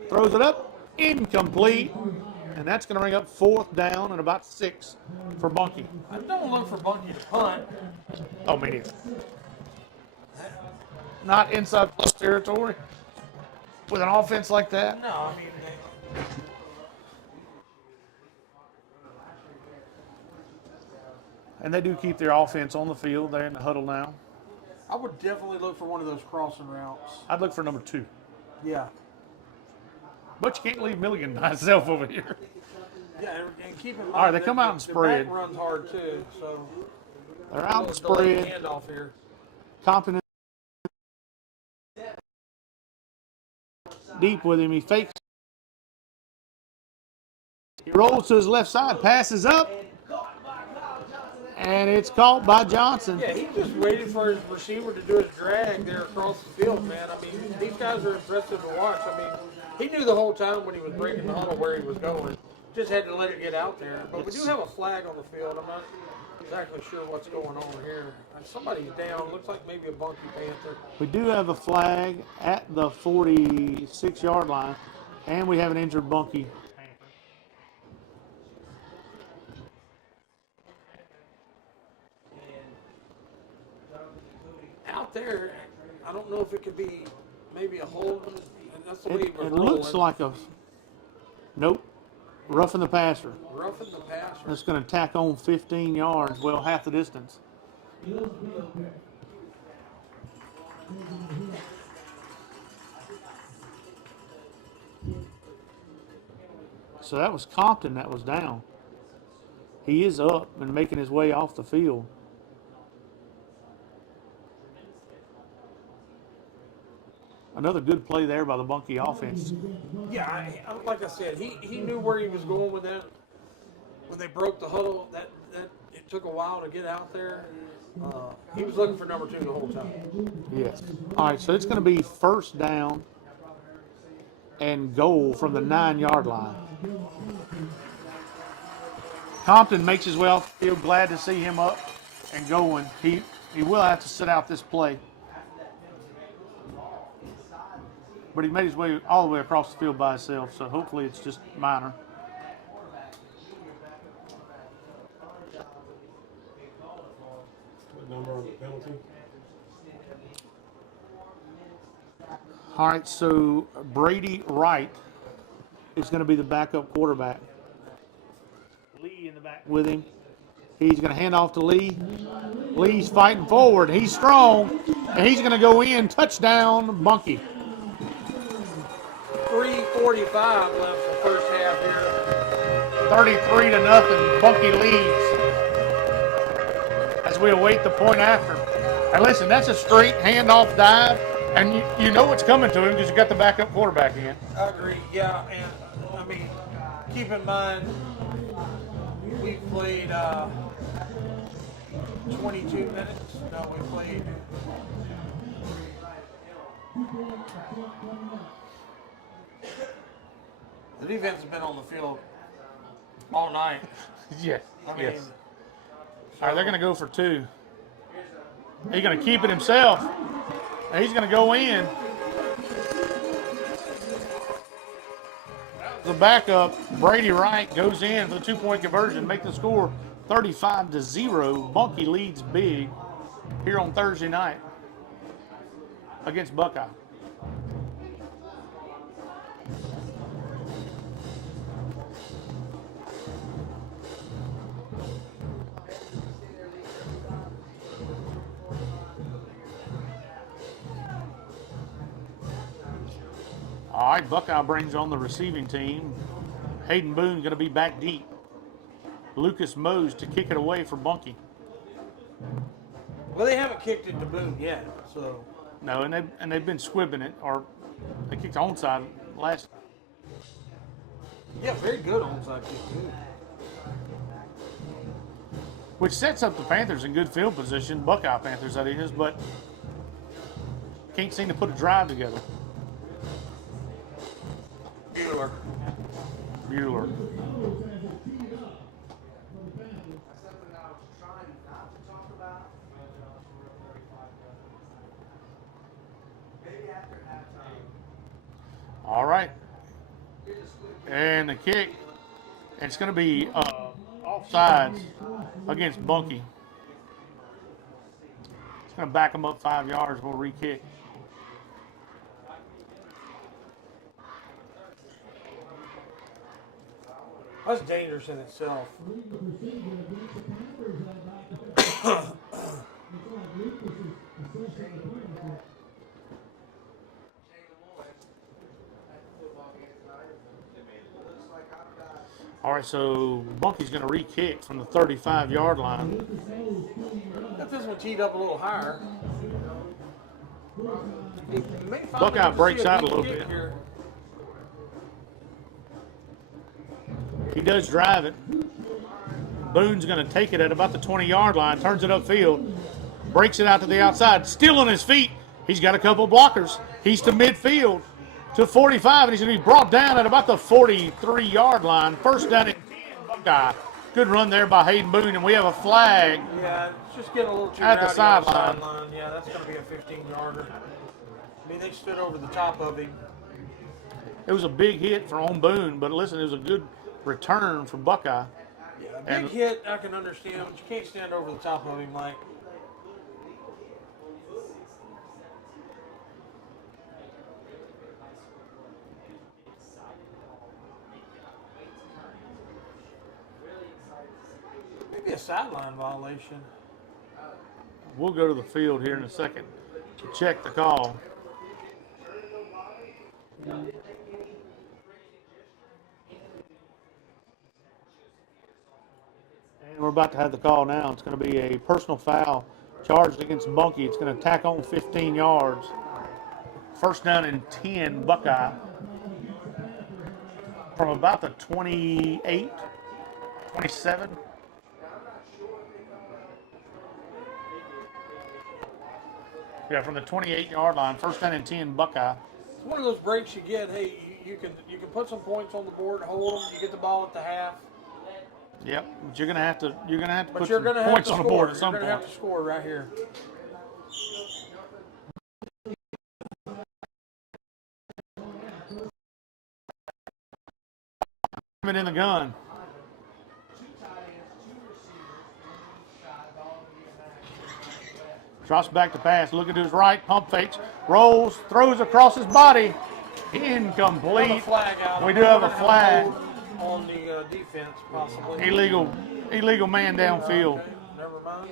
Throws it up. Incomplete. And that's going to bring up 4th down and about 6 for Bunkie. I don't look for Bunkie to punt. Oh, me neither. Not inside plus territory with an offense like that. No, I mean, And they do keep their offense on the field. They're in the huddle now. I would definitely look for one of those crossing routes. I'd look for number 2. Yeah. But you can't leave Milligan by himself over here. Yeah, and keep in mind. All right, they come out and spread. The back runs hard too, so. They're out and Little delayed spread. handoff here. Compton deep with him. He fakes. He rolls to his left side, passes up, and it's caught by Johnson. Yeah, he just waited for his receiver to do his drag there across the field, man. I mean, these guys are impressive to watch. I mean, he knew the whole time when he was breaking the huddle where he was going. Just had to let it get out there. But we do have a flag on the field. I'm not exactly sure what's going on here. Somebody's down. Looks like maybe a Buckeye Panther. We do have a flag at the 46-yard line, and we have an injured Bunkie. Out there, I don't know if it could be maybe a hold. And that's the way It was looks rolling. like a nope, roughing the passer. Roughing the passer. That's going to tack on 15 yards, well, half the distance. So that was Compton that was down. He is up and making his way off the field. Another good play there by the Bunkie offense. Yeah, like I said, he knew where he was going with that. When they broke the huddle, that it took a while to get out there. He was looking for number 2 the whole time. Yes. All right, so it's going to be 1st down and goal from the 9-yard line. Compton makes his way off the field. Glad to see him up and going. He will have to sit out this play. But he made his way all the way across the field by himself, so hopefully it's just minor. What number on the penalty? All right, so Brady Wright is going to be the backup quarterback. Lee in the back with him. He's going to hand off to Lee. Lee's fighting forward. He's strong, and he's going to go in. Touchdown, Bunkie. 3:45 left the first half here. 33-0. Bunkie leads as we await the point after. And listen, that's a straight handoff dive, and you know what's coming to him because you got the backup quarterback in. I agree, yeah, and I mean, keep in mind, we played 22 minutes. No, we played. The defense has been on the field all night. Yes. I mean, Yes. All right, they're going to go for 2. He's going to keep it himself. And he's going to go in. The backup, Brady Wright, goes in for the 2-point conversion, make the score 35-0. Bunkie leads big here on Thursday night against Buckeye. All right, Buckeye brings on the receiving team. Hayden Boone going to be back deep. Lucas Mose to kick it away for Bunkie. Well, they haven't kicked it to Boone yet, so. No, and they've been squibbing it, or they kicked the onside last. Yeah, very good onside kick, too. Which sets up the Panthers in good field position, Buckeye Panthers that is, but can't seem to put a drive together. Bueller. Bueller. All right. And the kick, it's going to be offsides against Bunkie. It's going to back them up 5 yards. We'll re-kick. That's dangerous in itself. All right, so Bunkie's going to re-kick from the 35-yard line. Got this one teed up a little higher. Buckeye breaks out a little bit. Here. He does drive it. Boone's going to take it at about the 20-yard line, turns it upfield, breaks it out to the outside, still on his feet. He's got a couple blockers. He's to midfield to 45, and he's going to be brought down at about the 43-yard line. First down and 10, Buckeye. Good run there by Hayden Boone, and we have a flag. Yeah, it's just getting a little too at the rowdy on sideline. Yeah, that's going to be a 15-yarder. I mean, they stood over the top of him. It was a big hit for on Boone, but listen, it was a good return for Buckeye. Yeah, a big hit, I can understand, but you can't stand over the top of him like. Maybe a sideline violation. We'll go to the field here in a second to check the call. And we're about to have the call now. It's going to be a personal foul charged against Bunkie. It's going to tack on 15 yards. First down and 10, Buckeye. From about the 28, 27. Yeah, from the 28-yard line. First down and 10, Buckeye. It's one of those breaks you get. Hey, you can put some points on the board, hold them. You get the ball at the half. Yep, but you're gonna have to put you're some gonna have points to on the score. board at some You're point. gonna have to score right here. In the gun. Drops back to pass, looking to his right, pump fakes, rolls, throws across his body. Incomplete. We do have a flag. On the defense, possibly. Illegal man downfield. Okay, never mind.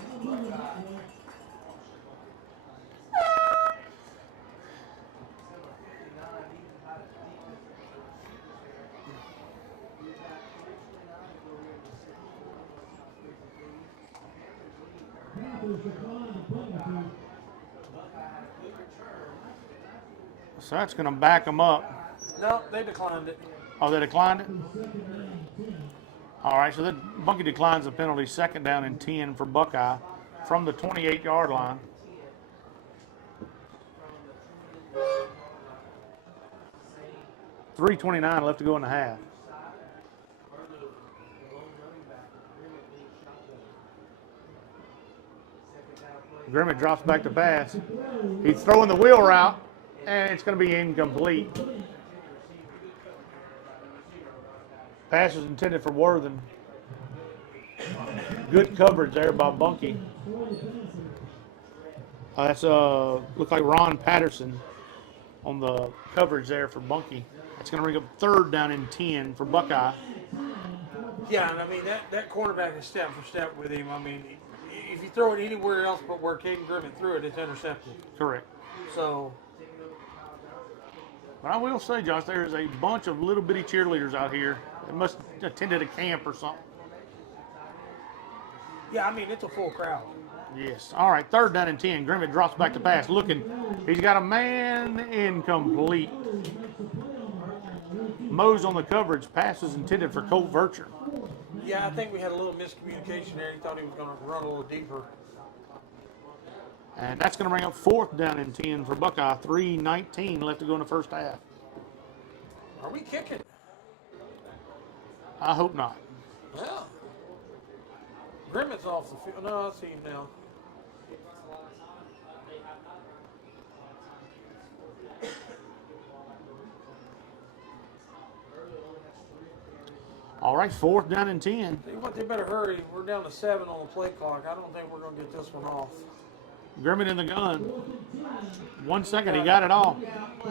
So that's going to back them up. No, they declined it. Oh, they declined it? All right, so then Bunkie declines the penalty. Second down and 10 for Buckeye from the 28-yard line. .329 left to go in the half. Grimmett drops back to pass. He's throwing the wheel route, and it's going to be incomplete. Pass was intended for Worthen. Good coverage there by Bunkie. That's look like Ron Patterson on the coverage there for Bunkie. That's going to bring up third down and 10 for Buckeye. Yeah, and I mean that cornerback is step for step with him. I mean, if you throw it anywhere else but where Caden Grimmett threw it, it's intercepted. Correct. So But I will say, Josh, there is a bunch of little bitty cheerleaders out here that must have attended a camp or something. Yeah, I mean, it's a full crowd. Yes. All right, 3rd down and 10. Grimmett drops back to pass. Looking. He's got a man incomplete. Mose on the coverage. Pass is intended for Colt Vircher. Yeah, I think we had a little miscommunication there. He thought he was going to run a little deeper. And that's going to bring up 4th down and 10 for Buckeye. 3:19 left to go in the first half. Are we kicking? I hope not. Yeah. Grimmett's off the field. No, I see him now. All right, 4th down and 10. See what? They better hurry. We're down to 7 on the play clock. I don't think we're going to get this one off. Grimmett in the gun. 1 second, he got it all.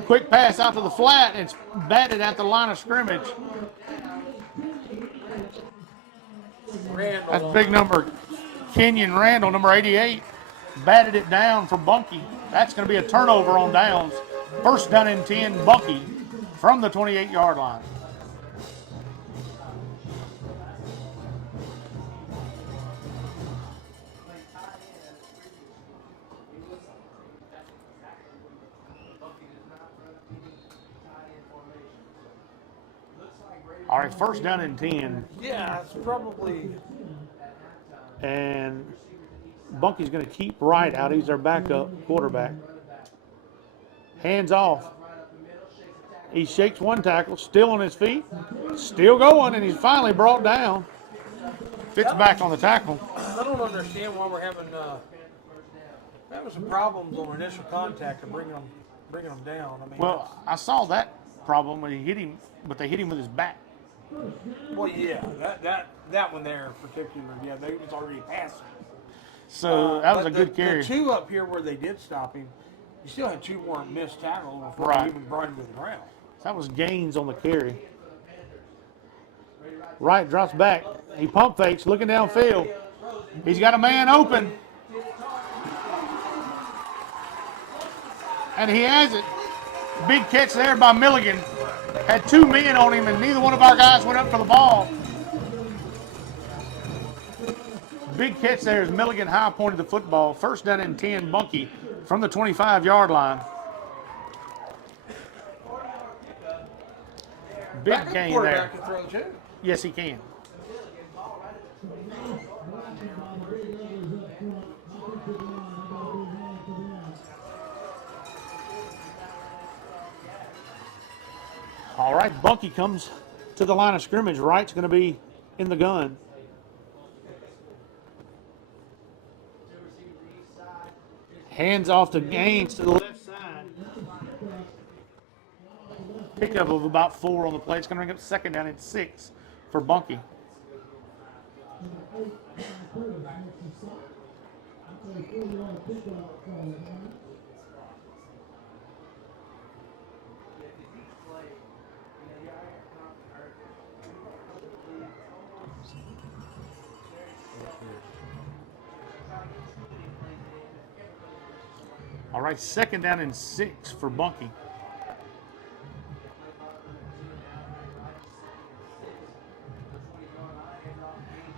Quick pass out to the flat. It's batted at the line of scrimmage. Randall. That's big number. Kenyon Randall, number 88, batted it down for Bunkie. That's going to be a turnover on downs. 1st down and 10, Bunkie from the 28-yard line. All right, 1st down and 10. Yeah, it's probably. And Bunkie's going to keep Wright out. He's their backup quarterback. Hands off. He shakes one tackle, still on his feet, still going, and he's finally brought down. Fits back on the tackle. I don't understand why we're having some problems on initial contact and bringing them down. I mean, Well, I saw that problem when he hit him, but they hit him with his back. well, yeah, that one there in particular, yeah, they was already passing. So that was But a good carry. The 2 up here where they did stop him, you still had 2 more missed tackles before Right. they even brought him to the ground. That was gains on the carry. Wright drops back. He pump fakes, looking downfield. He's got a man open. And he has it. Big catch there by Milligan. Had 2 men on him, and neither one of our guys went up for the ball. Big catch there as Milligan high pointed the football. 1st down and 10, Bunkie from the 25-yard line. Big Backup gain quarterback there. can throw too. Yes, he can. All right, Bunkie comes to the line of scrimmage. Wright's going to be in the gun. Hands off to Gaines to the left side. Pickup of about 4 on the play. It's going to bring up 2nd down and 6 for Bunkie. All right, 2nd down and 6 for Bunkie.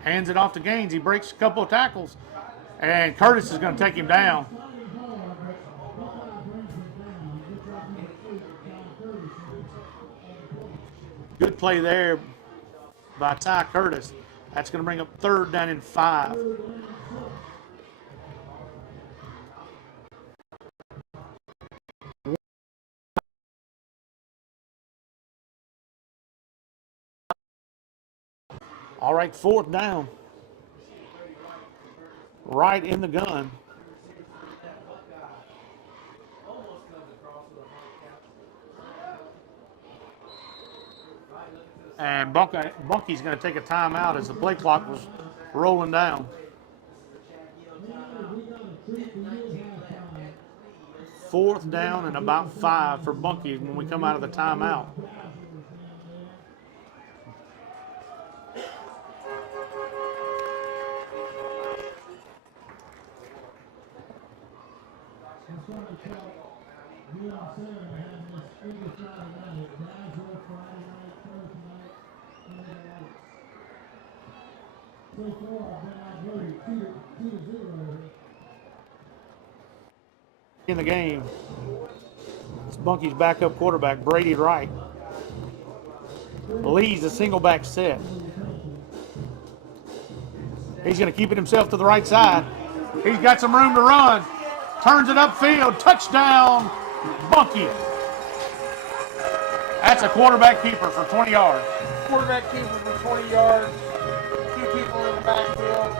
Hands it off to Gaines. He breaks a couple of tackles, and Curtis is going to take him down. Good play there by Ty Curtis. That's going to bring up 3rd down and 5. All right, 4th down. Right in the gun. And Bunkie's going to take a timeout as the play clock was rolling down. 4th down and about 5 for Bunkie when we come out of the timeout. Me and Sarah have this every Friday night. Guys work Friday night, Thursday night, under the lights. So far, I've been outvoted 2-0 here. In the game, it's Bunkie's backup quarterback, Brady Wright. Leads a single back set. He's going to keep it himself to the right side. He's got some room to run. Turns it upfield. Touchdown, Bunkie. That's a quarterback keeper for 20 yards. Quarterback keeper for 20 yards. 2 people in the backfield.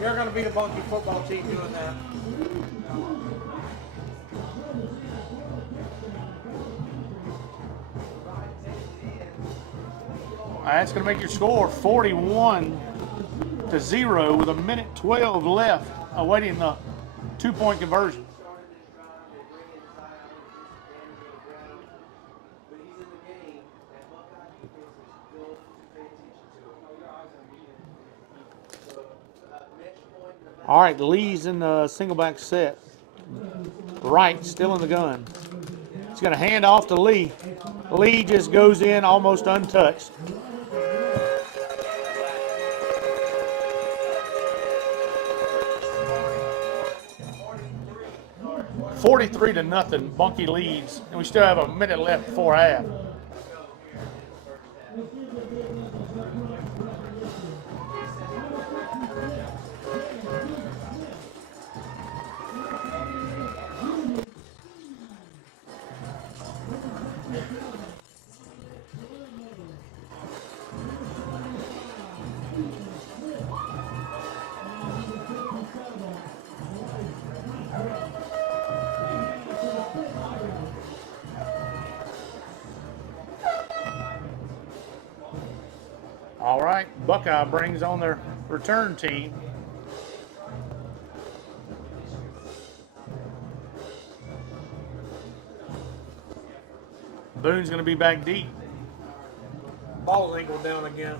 You're going to be the Bunkie football team doing that. That's going to make your score 41-0 with 1:12 left, awaiting the 2-point conversion. All right, Lee's in the single back set. Wright still in the gun. He's going to hand off to Lee. Lee just goes in almost untouched. 43-0, Bunkie leads, and we still have a minute left before half. All right, Buckeye brings on their return team. Boone's going to be back deep. Ball's angled down again.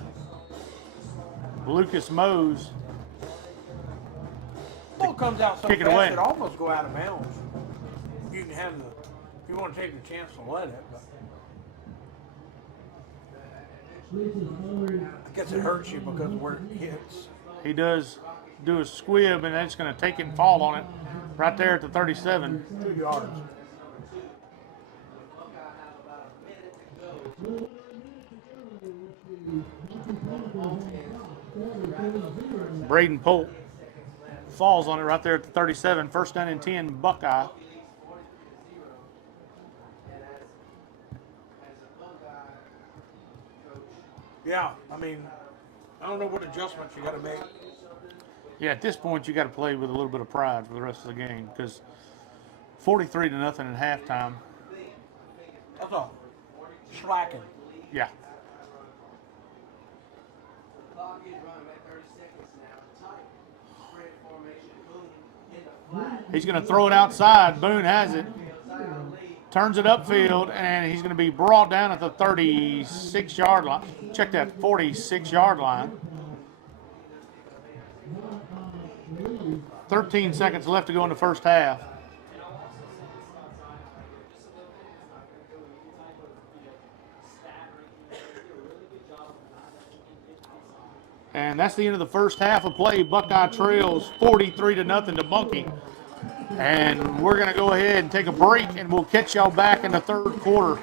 Lucas Mose. Ball comes out so Kick it fast away. it almost go out of bounds. You can have if you want to take the chance to let it, but I guess it hurts you because of where it hits. He does do a squib, and that's going to take it and fall on it right there at the 37. 2 yards. Braden Polk falls on it right there at the 37. First down and 10, Buckeye. Yeah, I mean, I don't know what adjustments you got to make. Yeah, at this point, you got to play with a little bit of pride for the rest of the game because 43-0 at halftime. That's all. Slacking. Yeah. He's going to throw it outside. Boone has it. Turns it upfield, and he's going to be brought down at the 36-yard line. Check that, 46-yard line. 13 seconds left to go in the first half. And that's the end of the first half of play. Buckeye trails 43-0 to Bunkie. And we're going to go ahead and take a break, and we'll catch y'all back in the third quarter.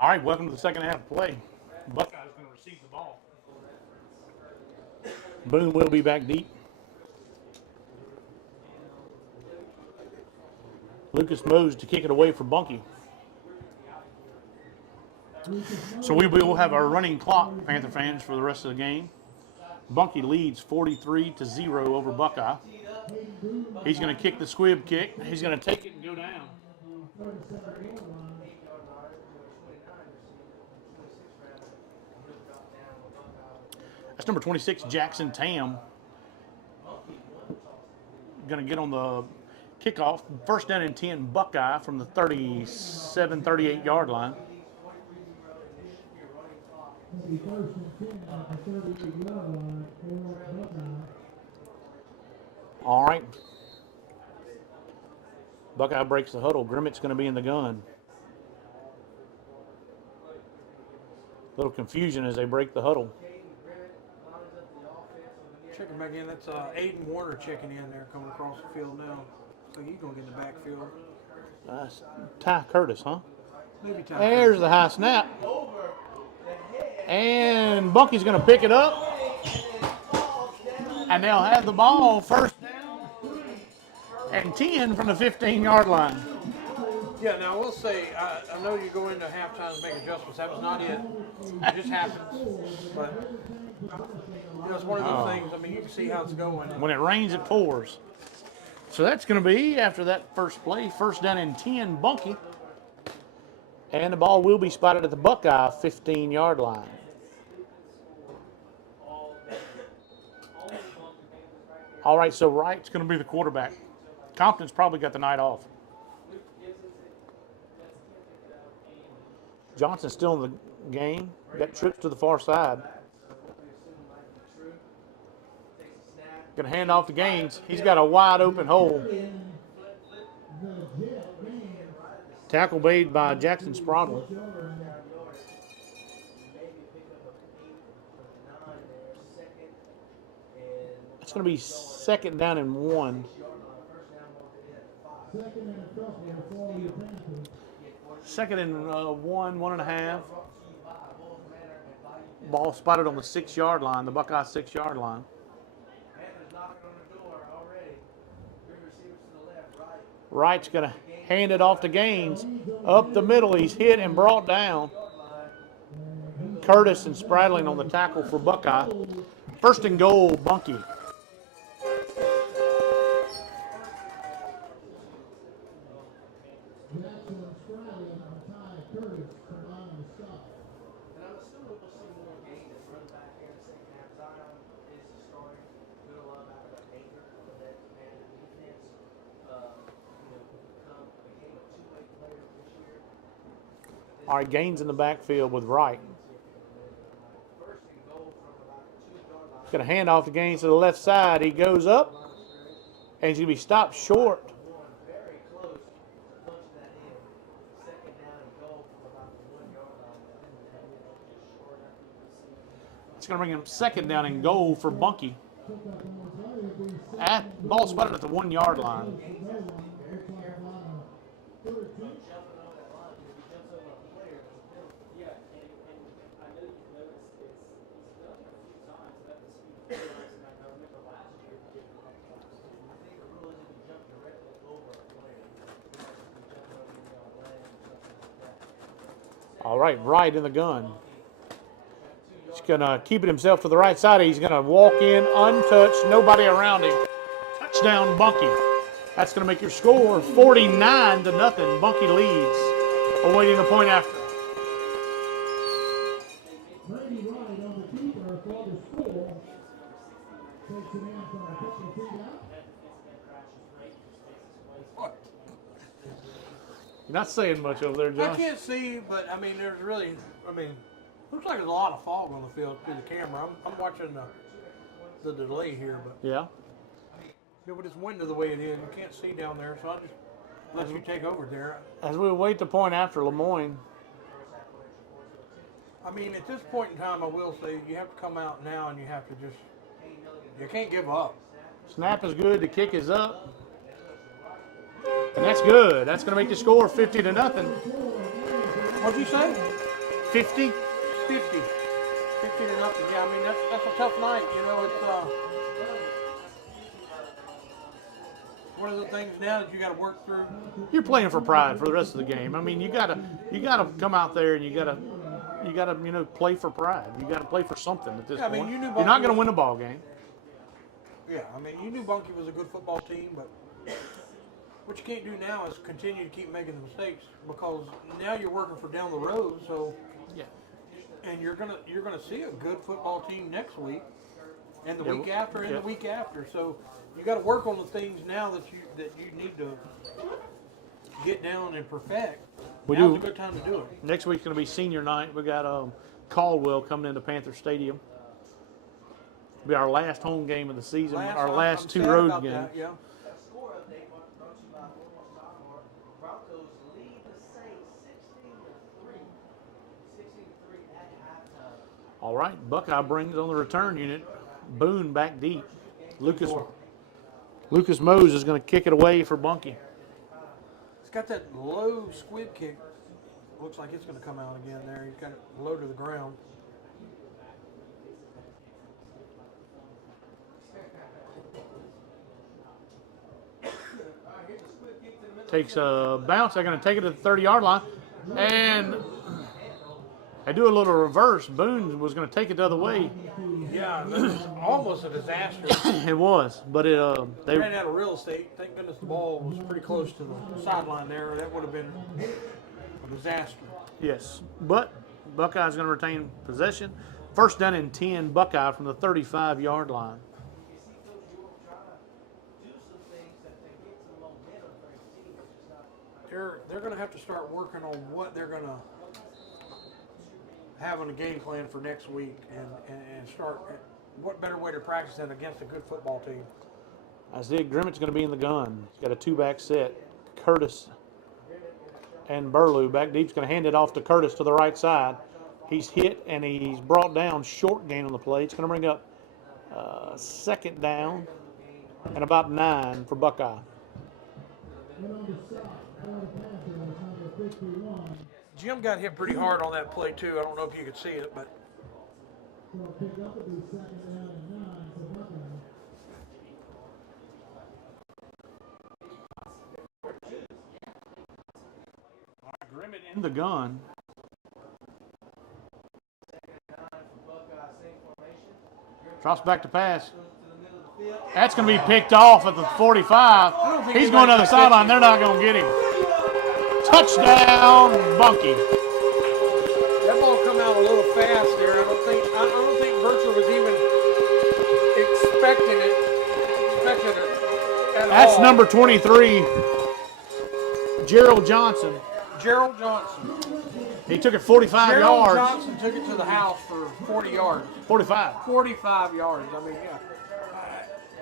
All right, welcome to the second half of play. Buckeye's going to receive the ball. Boone will be back deep. Lucas Mose to kick it away for Bunkie. So we will have our running clock, Panther fans, for the rest of the game. Bunkie leads 43-0 over Buckeye. He's going to kick the squib kick. He's going to take it and go down. That's number 26, Jackson Tam. Going to get on the kickoff. First down and 10, Buckeye from the 37, 38-yard line. All right. Buckeye breaks the huddle. Grimmett's going to be in the gun. Little confusion as they break the huddle. Checking back in. That's Aiden Warner checking in there, coming across the field now. So he's going to get in the backfield. That's Ty Curtis, huh? Maybe Ty. There's the high snap. And Buckie's going to pick it up. And they'll have the ball first down and 10 from the 15-yard line. Yeah, now I will say, I know you go into halftime and make adjustments. That was not it. It just happens. But, you know, it's one of those things. I mean, you can see how it's going. When it rains, it pours. So that's going to be, after that first play, first down and 10, Bunkie. And the ball will be spotted at the Buckeye 15-yard line. All right, so Wright's going to be the quarterback. Compton's probably got the night off. Johnson's still in the game. Got trips to the far side. Going to hand off to Gaines. He's got a wide open hole. Tackle made by Jackson Spraudle. It's going to be second down and 1. Second and 1.5. Ball spotted on the 6-yard line, the Buckeye 6-yard line. Wright's going to hand it off to Gaines. Up the middle, he's hit and brought down. Curtis and Spradling on the tackle for Buckeye. First and goal, Bunkie. All right, Gaines in the backfield with Wright. Going to hand off to Gaines to the left side. He goes up, and he's going to be stopped short. It's going to bring him second down and goal for Bunkie. Ball spotted at the 1-yard line. All right, Wright in the gun. He's going to keep it himself to the right side. He's going to walk in untouched, nobody around him. Touchdown, Bunkie. That's going to make your score 49-0. Bunkie leads. Awaiting the point after. You're not saying much over there, Josh. I can't see, but I mean, there's really, looks like there's a lot of fog on the field through the camera. I'm watching the delay here, but yeah. But it's windy the way it is. You can't see down there, so I'll just let you take over there. As we await the point after Lemoyne. I mean, at this point in time, I will say you have to come out now and you have to just, you can't give up. Snap is good. The kick is up. And that's good. That's going to make the score 50-0. What'd you say? 50? 50 to nothing. Yeah, I mean that's a tough night. You know, it's one of the things now that you got to work through. You're playing for pride for the rest of the game. I mean, you gotta come out there and you gotta play for pride. You gotta play for something at this Yeah, I mean, point. you knew You're not Bunkie gonna was- win a ball game. Yeah, I mean you knew Bunkie was a good football team, but what you can't do now is continue to keep making the mistakes because now you're working for down the road. So Yeah. and you're gonna see a good football team next week, and the Yeah, week after, and yeah. the week after. So you got to work on the things now that you need to get down and perfect. Now's do. a good time to do it. Next week's gonna be senior night. We got Caldwell coming into Panther Stadium. It'll be our last home game of the season. Our I'm last two sad road about games. that, yeah. Score update brought to you by 446Sports. Broncos lead the Saints 16-3. 16-3 at halftime. All right, Buckeye brings on the return unit. Boone back deep. Lucas Mose is going to kick it away for Bunkie. It's got that low squib kick. Looks like it's going to come out again there. He's got it low to the ground. Takes a bounce. They're going to take it to the 30-yard line. And they do a little reverse. Boone was going to take it the other way. Yeah, it was almost a disaster. It was, but they Ran out of real estate. Thank goodness the ball was pretty close to the sideline there. That would have been a disaster. yes. But Buckeye's going to retain possession. First down and 10, Buckeye from the 35-yard line. They're going to have to start working on what they're going to have on the game plan for next week and start. What better way to practice than against a good football team? Isaiah Grimmett's going to be in the gun. He's got a two-back set. Curtis and Burlew back deep's going to hand it off to Curtis to the right side. He's hit and he's brought down. Short gain on the play. It's going to bring up second down and about 9 for Buckeye. Jim got hit pretty hard on that play too. I don't know if you could see it, but Grimmett in the gun. Drops back to pass. That's going to be picked off at the 45. He's going to the sideline. They're not going to get him. Touchdown, Bunkie. that ball come out a little fast there. I don't think Virgil was even expecting it at That's all. number 23, Gerald Johnson. Gerald Johnson. He took it 45 Gerald yards. Johnson took it to the house for 40 yards. 45. 45 yards. I mean, yeah.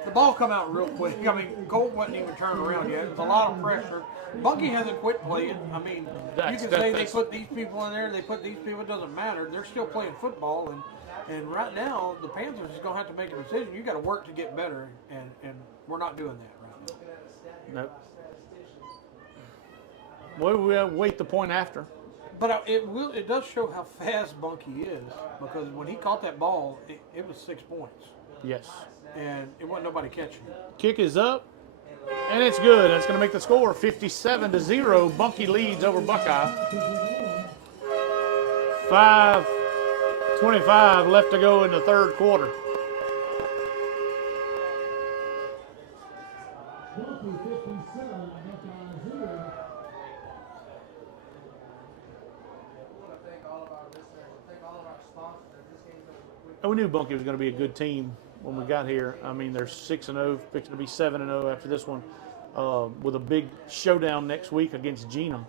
The ball come out real quick. I mean, Colt wasn't even turned around yet. It was a lot of pressure. Bunkie hasn't quit playing. I mean, you can say they put these people in there, they put these people. It doesn't matter. They're still playing football, and right now the Panthers is going to have to make a decision. You got to work to get better, and we're not doing that right now. Nope. Well, we'll wait the point after. But it does show how fast Bunkie is, because when he caught that ball, it was 6 points, Yes. and it wasn't nobody catching it. Kick is up, and it's good. That's going to make the score 57-0. Bunkie leads over Buckeye. 5:25 left to go in the third quarter. And we knew Bunkie was going to be a good team when we got here. I mean, they're 6-0, fixing to be 7-0 after this one, with a big showdown next week against Gina.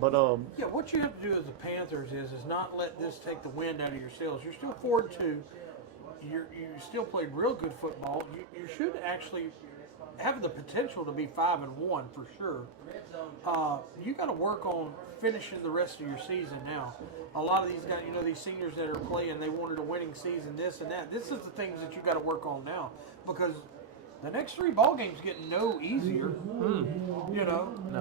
But Yeah, what you have to do as the Panthers is not let this take the wind out of your sails. You're still 4-2. You still played real good football. You should actually have the potential to be 5-1 for sure. You got to work on finishing the rest of your season now. A lot of these guys, these seniors that are playing, they wanted a winning season, this and that. This is the things that you got to work on now, because the next 3 ball games get no easier.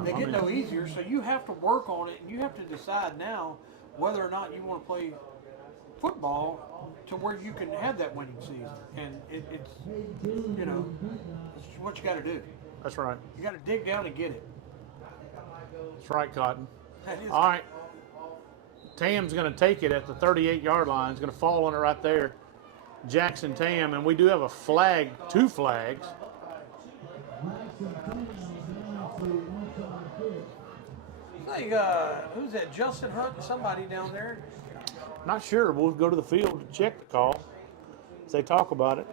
They get no easier. So you have to work on it, and you have to decide now whether or not you want to play football to where you can have that winning season. And it's what you got to do. That's right. You got to dig down and get it. That's right, Cotton. That is All right. Tam's going to take it at the 38-yard line. He's going to fall on it right there. Jackson Tam, and we do have a flag, 2 flags. Like, who's that? Justin Hunt? Somebody down there. Not sure. We'll go to the field to check the call as they talk about it.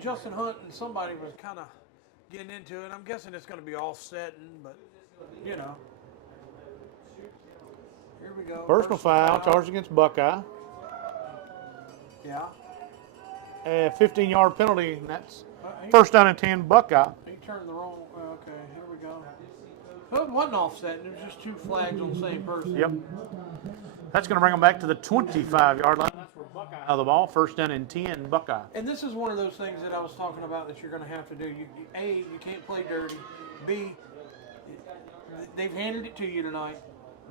Justin Hunt and somebody was kind of getting into it. I'm guessing it's going to be offsetting, but you know. Here we go. Personal foul charged against Buckeye. Yeah. A 15-yard penalty, and that's first down and 10 Buckeye. He turned the wrong. Okay, here we go. Well, it wasn't offsetting. It was just 2 flags on the same person. Yep. That's going to bring them back to the 25-yard line. That's where Buckeye have the ball. First down and 10 Buckeye. And this is one of those things that I was talking about that you're going to have to do. You can't play dirty. B, they've handed it to you tonight.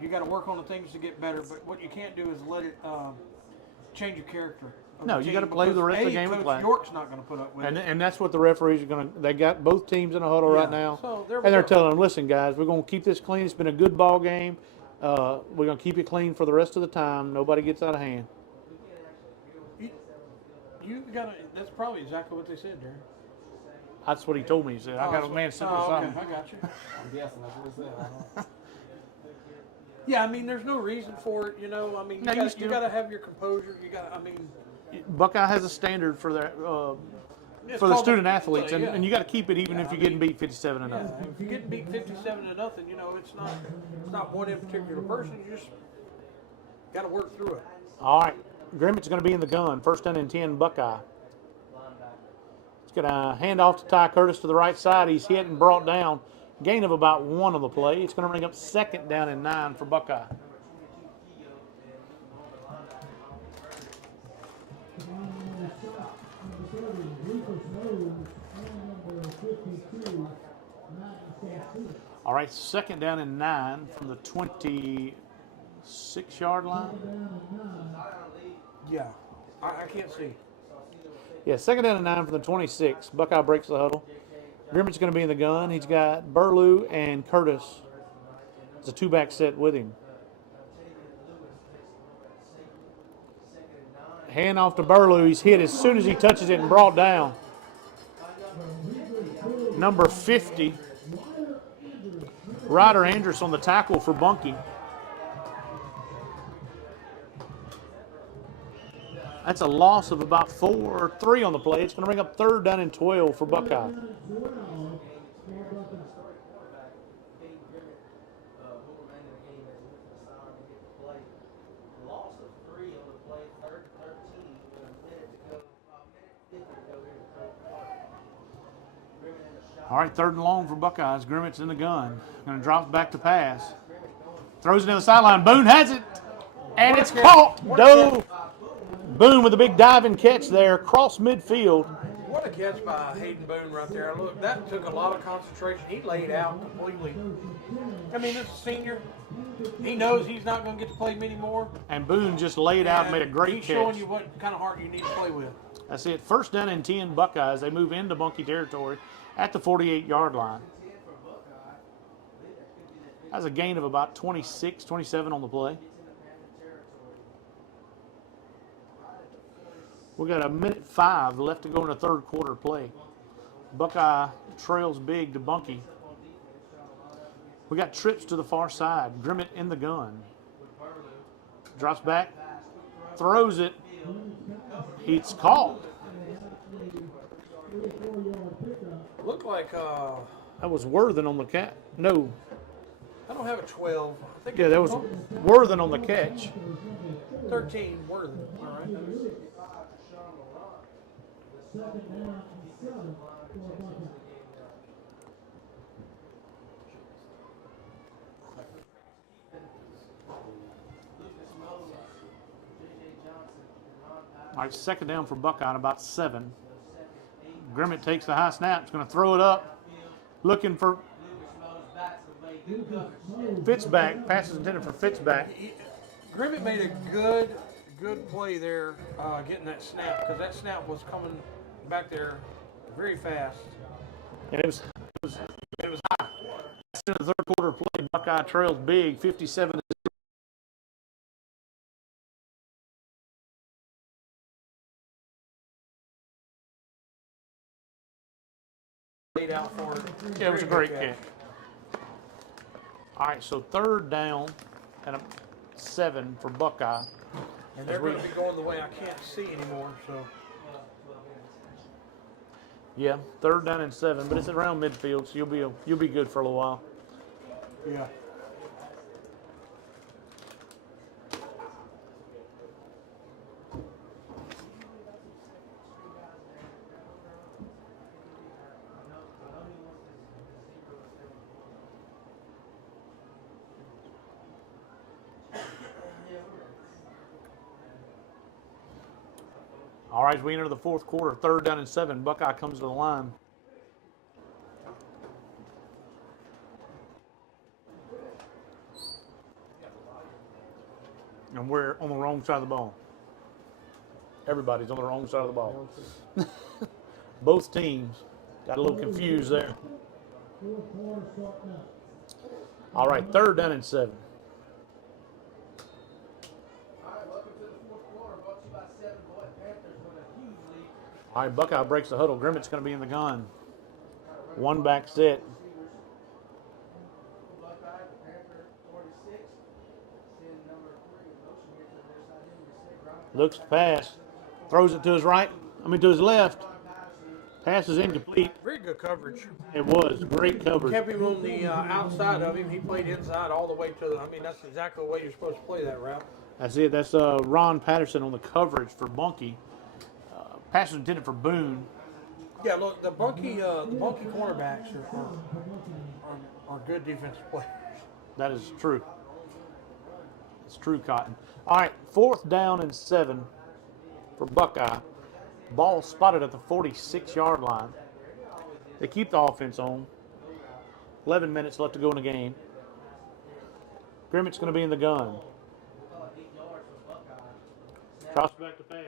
You got to work on the things to get better. But what you can't do is let it change your character. No, you got to play the rest of the game with class. York's not going to put up with it. And that's what the referees are going to. They got both teams in a huddle right now, So there we and they're go. telling them, "Listen, guys, we're going to keep this clean. It's been a good ball game. We're going to keep it clean for the rest of the time. Nobody gets out of hand." You got to. That's probably exactly what they said, Darron. That's what he told me. He said, "I got a man sitting beside okay, me." I got you. I'm guessing that's what it said. I don't know. Yeah, I mean, there's no reason for it. You know, I mean, No, you got to have your composure. You got. I mean, Buckeye has a standard for their it's for the called student athletes, yeah. and you got to keep it even if you're getting beat 57 to Yeah, nothing. if you're getting beat 57 to nothing, you know, it's not one in particular person. You just got to work through it. All right, Grimmett's going to be in the gun. First down and 10 Buckeye. He's going to hand off to Ty Curtis to the right side. He's hit and brought down. Gain of about 1 on the play. It's going to bring up second down and 9 for Buckeye. All right, second down and 9 from the 26-yard line. Yeah, I can't see. Yeah, second down and 9 from the 26. Buckeye breaks the huddle. Grimmett's going to be in the gun. He's got Burlew and Curtis. It's a 2-back set with him. Hand off to Burlew. He's hit as soon as he touches it and brought down. Number 50, Ryder Andrus on the tackle for Bunkie. That's a loss of about 4 or 3 on the play. It's going to bring up third down and 12 for Buckeye. All right, third and long for Buckeyes. Grimmett's in the gun. Going to drop back to pass. Throws it down the sideline. Boone has it. And it's caught. Boone with a big diving catch there. Across midfield. What a catch by Hayden Boone right there. Look, that took a lot of concentration. He laid out completely. I mean, this is a senior. He knows he's not going to get to play many more. And Boone just laid out and made a great He's catch. showing you what kind of heart you need to play with. That's it. First down and 10 Buckeyes. They move into Bunkie territory at the 48-yard line. That's a gain of about 26, 27 on the play. We got 1:05 left to go in the third quarter play. Buckeye trails big to Bunkie. We got trips to the far side. Grimmett in the gun. Drops back. Throws it. It's caught. Looked like That was Worthen on the catch. No. I don't have a 12. I think Yeah, that was Worthen on the catch. 13 Worthen. All right. All right, second down for Buckeye at about 7. Grimmett takes the high snap. He's going to throw it up. Looking for Fitzback. Pass is intended for Fitzback. Grimmett made a good play there, getting that snap, because that snap was coming back there very fast. And it was high. In the third quarter play, Buckeye trails big, 57. Laid out for it. Yeah, it was a great catch. All right, so third down and 7 for Buckeye. And they're going to be going the way I can't see anymore, so. Yeah, third down and 7, but it's around midfield, so you'll be good for a little while. Yeah. All right, as we enter the fourth quarter, third down and 7, Buckeye comes to the line. And we're on the wrong side of the ball. Everybody's on the wrong side of the ball. Both teams got a little confused there. All right, third down and 7. All right, Buckeye breaks the huddle. Grimmett's going to be in the gun. One back set. Buckeye Panther 446. Send number 3 motion here to their side. Looks to pass. Throws it to his right. To his left. Pass is incomplete. Very good coverage. It was great coverage. Kept him on the outside of him. He played inside all the way to the. That's exactly the way you're supposed to play that route. That's it. That's Ron Patterson on the coverage for Bunkie. Pass was intended for Boone. Yeah, look, the Bunkie cornerbacks are good defensive players. That is true. It's true, Cotton. All right, fourth down and 7 for Buckeye. Ball spotted at the 46-yard line. They keep the offense on. 11 minutes left to go in the game. Grimmett's going to be in the gun. Prospect to pass.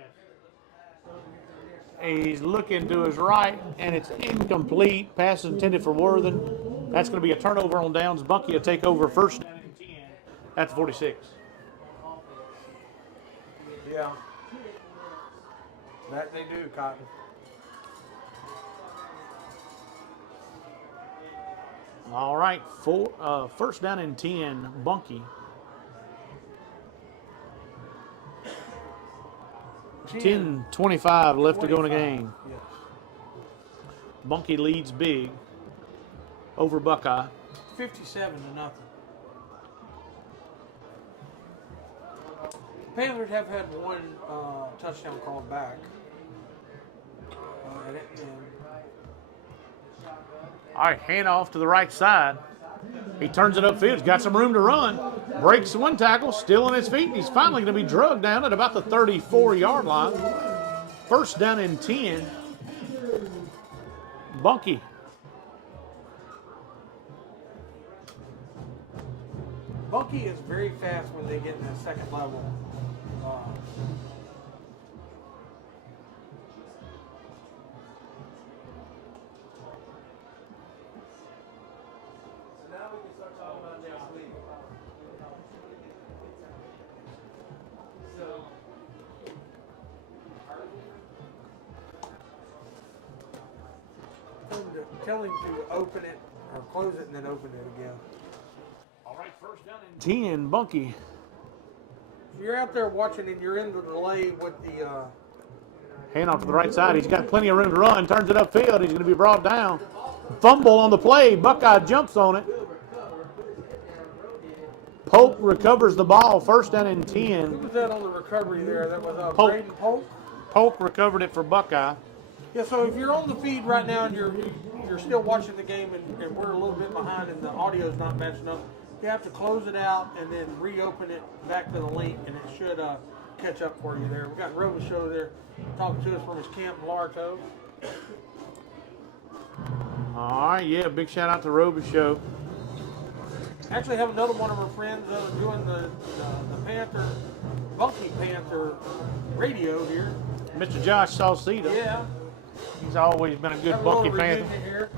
He's looking to his right, and it's incomplete. Pass is intended for Worthen. That's going to be a turnover on downs. Bunkie will take over first down and 10 at the 46. Yeah. That they do, Cotton. All right, first down and 10, Bunkie. 10:25 left to go in the game. Yes. Bunkie leads big over Buckeye. 57-0. Panthers have had one touchdown called back. All right, handoff to the right side. He turns it upfield. He's got some room to run. Breaks one tackle, still on his feet. He's finally going to be drugged down at about the 34-yard line. First down and 10. Bunkie. Bunkie is very fast when they get in that second level. Tell him to open it or close it and then open it again. All right, first down and 10, Bunkie. If you're out there watching and you're in the delay with the handoff to the right side. He's got plenty of room to run. Turns it upfield. He's going to be brought down. Fumble on the play. Buckeye jumps on it. Polk recovers the ball. First down and 10. Who was that on the recovery there? That was Polk. Braden Polk? Polk recovered it for Buckeye. Yeah, so if you're on the feed right now and you're still watching the game and we're a little bit behind and the audio's not matching up, you have to close it out and then reopen it back to the link and it should catch up for you there. We got Robichaux there talking to us from his camp in Larto. All right, yeah, big shout out to Robichaux. Actually, have another one of our friends doing the Buckeye Panther radio here. Mr. Josh Salceda. Yeah. He's always been a good Have a Bunkie little Panther. reunion here.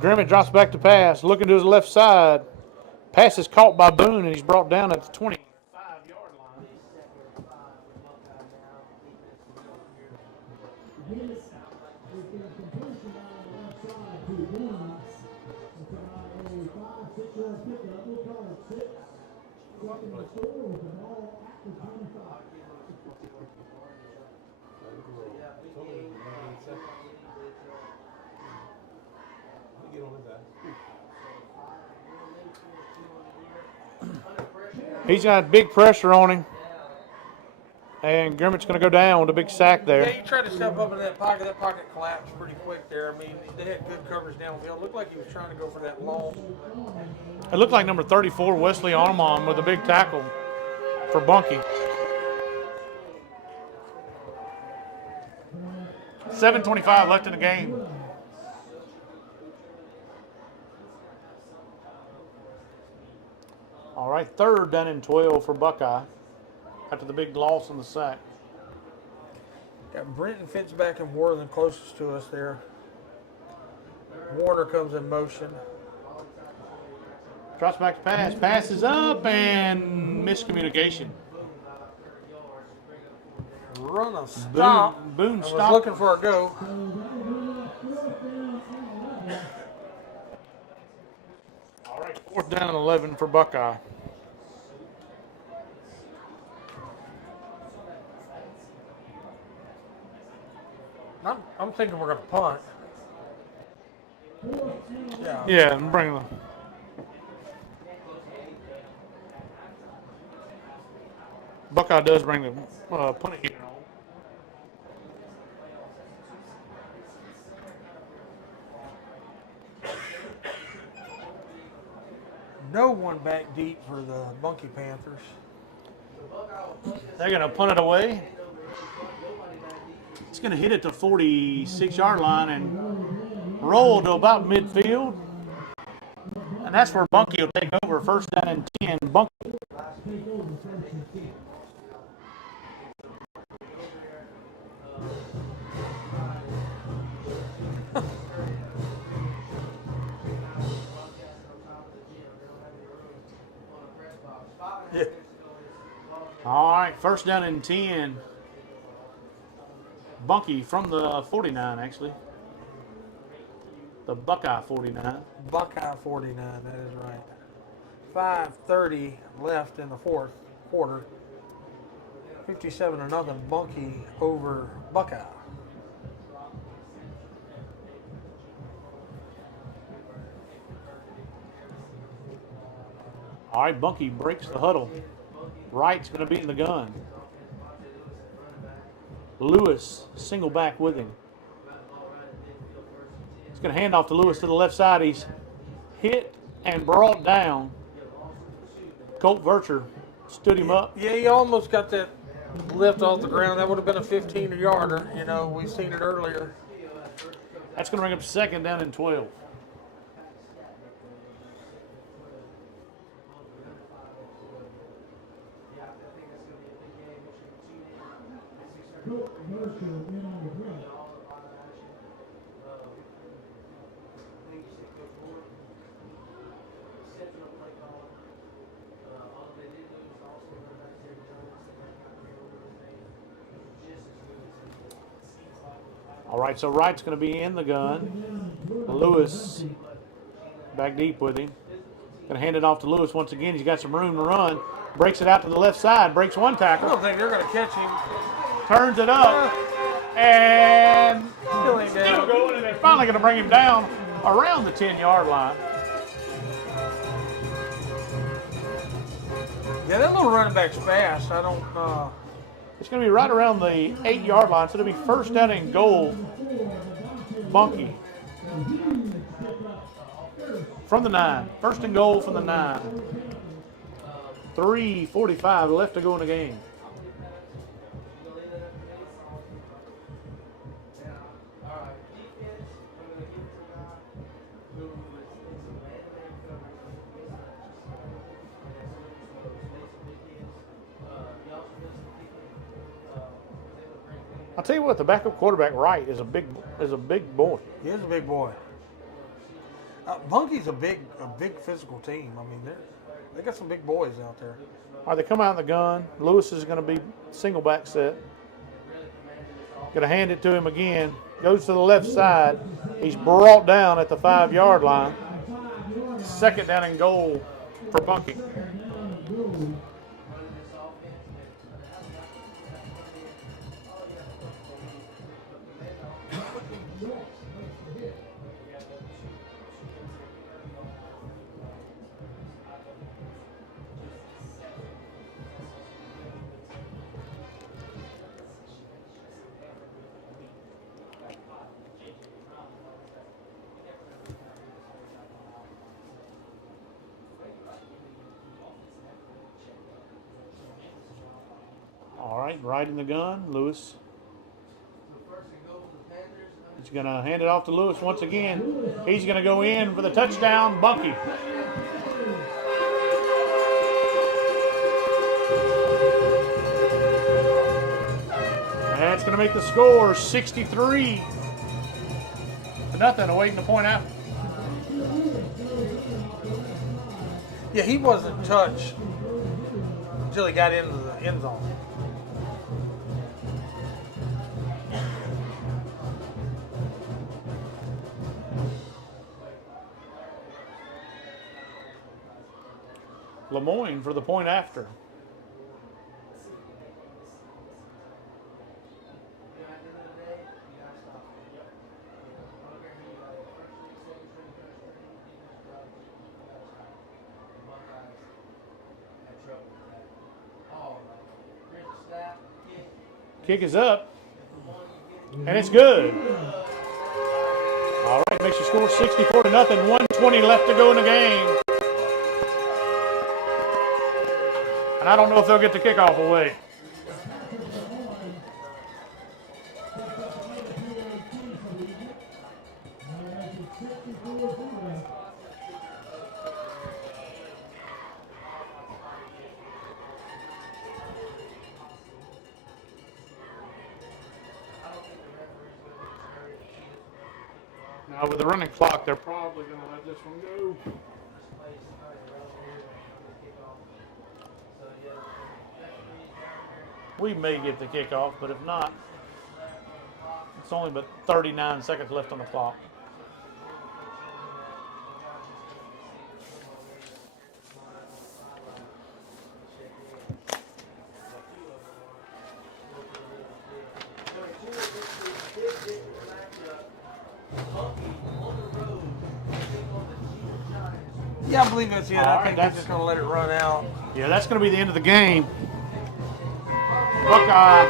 Grimmett drops back to pass, looking to his left side. Pass is caught by Boone, and he's brought down at the 25-yard line. Yes, with the completion on the left side to Boone. It's about a 5-6-yard pickup. We'll call it 6. Second and score with the ball at the 25. He's got big pressure on him. And Grimmett's going to go down with a big sack Yeah, there. he tried to step up in that pocket. That pocket collapsed pretty quick there. I mean, they had good coverage downfield. Looked like he was trying to go for that long. It looked like number 34, Wesley Armand, with a big tackle for Bunkie. 7:25 left in the game. All right, 3rd down and 12 for Buckeye after the big loss on the sack. Got Brenton Fitzback and Worthing closest to us there. Warner comes in motion. Drops back to pass. Passes up and miscommunication. Run a stop. Boone I was stopped. looking for a go. All right, 4th down and 11 for Buckeye. I'm thinking we're going to punt. Yeah. Yeah, and bring the. Buckeye does bring the punting unit on. No one back deep for the Bunkie Panthers. They're going to punt it away. It's going to hit at the 46-yard line and roll to about midfield. And that's where Bunkie will take over. 1st down and 10. Bunkie. Yeah. All right, 1st down and 10. Bunkie from the 49, actually. The Buckeye 49. Buckeye 49, that is right. 5:30 left in the 4th quarter. 57-0 Bunkie over Buckeye. All right, Bunkie breaks the huddle. Wright's going to be in the gun. Lewis, single back with him. He's going to hand off to Lewis to the left side. He's hit and brought down. Colt Vercher stood him up. Yeah, he almost got that lift off the ground. That would have been a 15-yarder. You know, we've seen it earlier. That's going to bring up 2nd down and 12. All right, so Wright's going to be in the gun. Lewis back deep with him. Going to hand it off to Lewis once again. He's got some room to run. Breaks it out to the left side. Breaks one I tackle. don't think they're going to catch him. Turns it up. And Still ain't still down. going. And they're finally going to bring him down around the 10-yard line. Yeah, that little running back's fast. I don't. It's going to be right around the 8-yard line. So it'll be 1st down and goal. Bunkie. From the 9. 1st and goal from the 9. 3:45 left to go in the game. tell you what, the backup quarterback Wright is a big boy. He is a big boy. Bunkie's a big physical team. I mean, they got some big boys out there. All right, they come out in the gun. Lewis is going to be single back set. Going to hand it to him again. Goes to the left side. He's brought down at the 5-yard line. 2nd down and goal for Bunkie. All right, right in the gun, Lewis. He's going to hand it off to Lewis once again. He's going to go in for the touchdown, Bunkie. That's going to make the score 63-0, awaiting the point after. Yeah, he wasn't touched until he got into the end zone. Lemoyne for the point after. Kick is up, and it's good. All right, makes the score 64-0. 1:20 left to go in the game. And I don't know if they'll get the kickoff away. Now with the running clock, they're probably going to let this one go. We may get the kickoff, but if not, it's only but 39 seconds left on the clock. Yeah, I believe that's it. I think they're just going to let it run out. Yeah, that's going to be the end of the game. Buckeye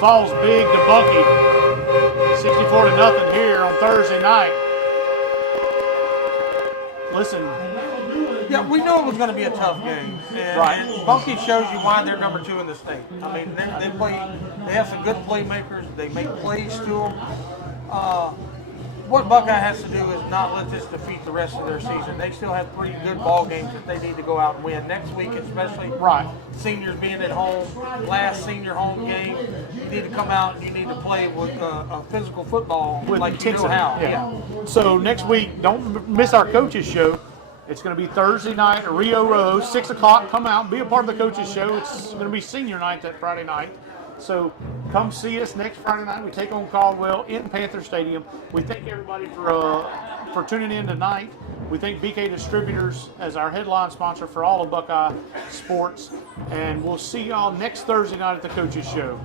falls big to Bunkie, 64-0 here on Thursday night. Listen. Yeah, we know it was going to be a tough game. And Bunkie shows you why they're number 2 in the state. I mean, they have some good playmakers. They make plays to them. What Buckeye has to do is not let this defeat the rest of their season. They still have 3 good ball games that they need to go out and win next week, especially. Right. Seniors being at home, last senior home game. You need to come out and you need to play with a physical football With like you know how. Yeah. So next week, don't miss our coaches show. It's going to be Thursday night at Rio Row, 6 o'clock. Come out, be a part of the coaches show. It's going to be senior night that Friday night. So come see us next Friday night. We take on Caldwell in Panther Stadium. We thank everybody for tuning in tonight. We thank BK Distributors as our headline sponsor for all of Buckeye sports. And we'll see y'all next Thursday night at the Coaches Show.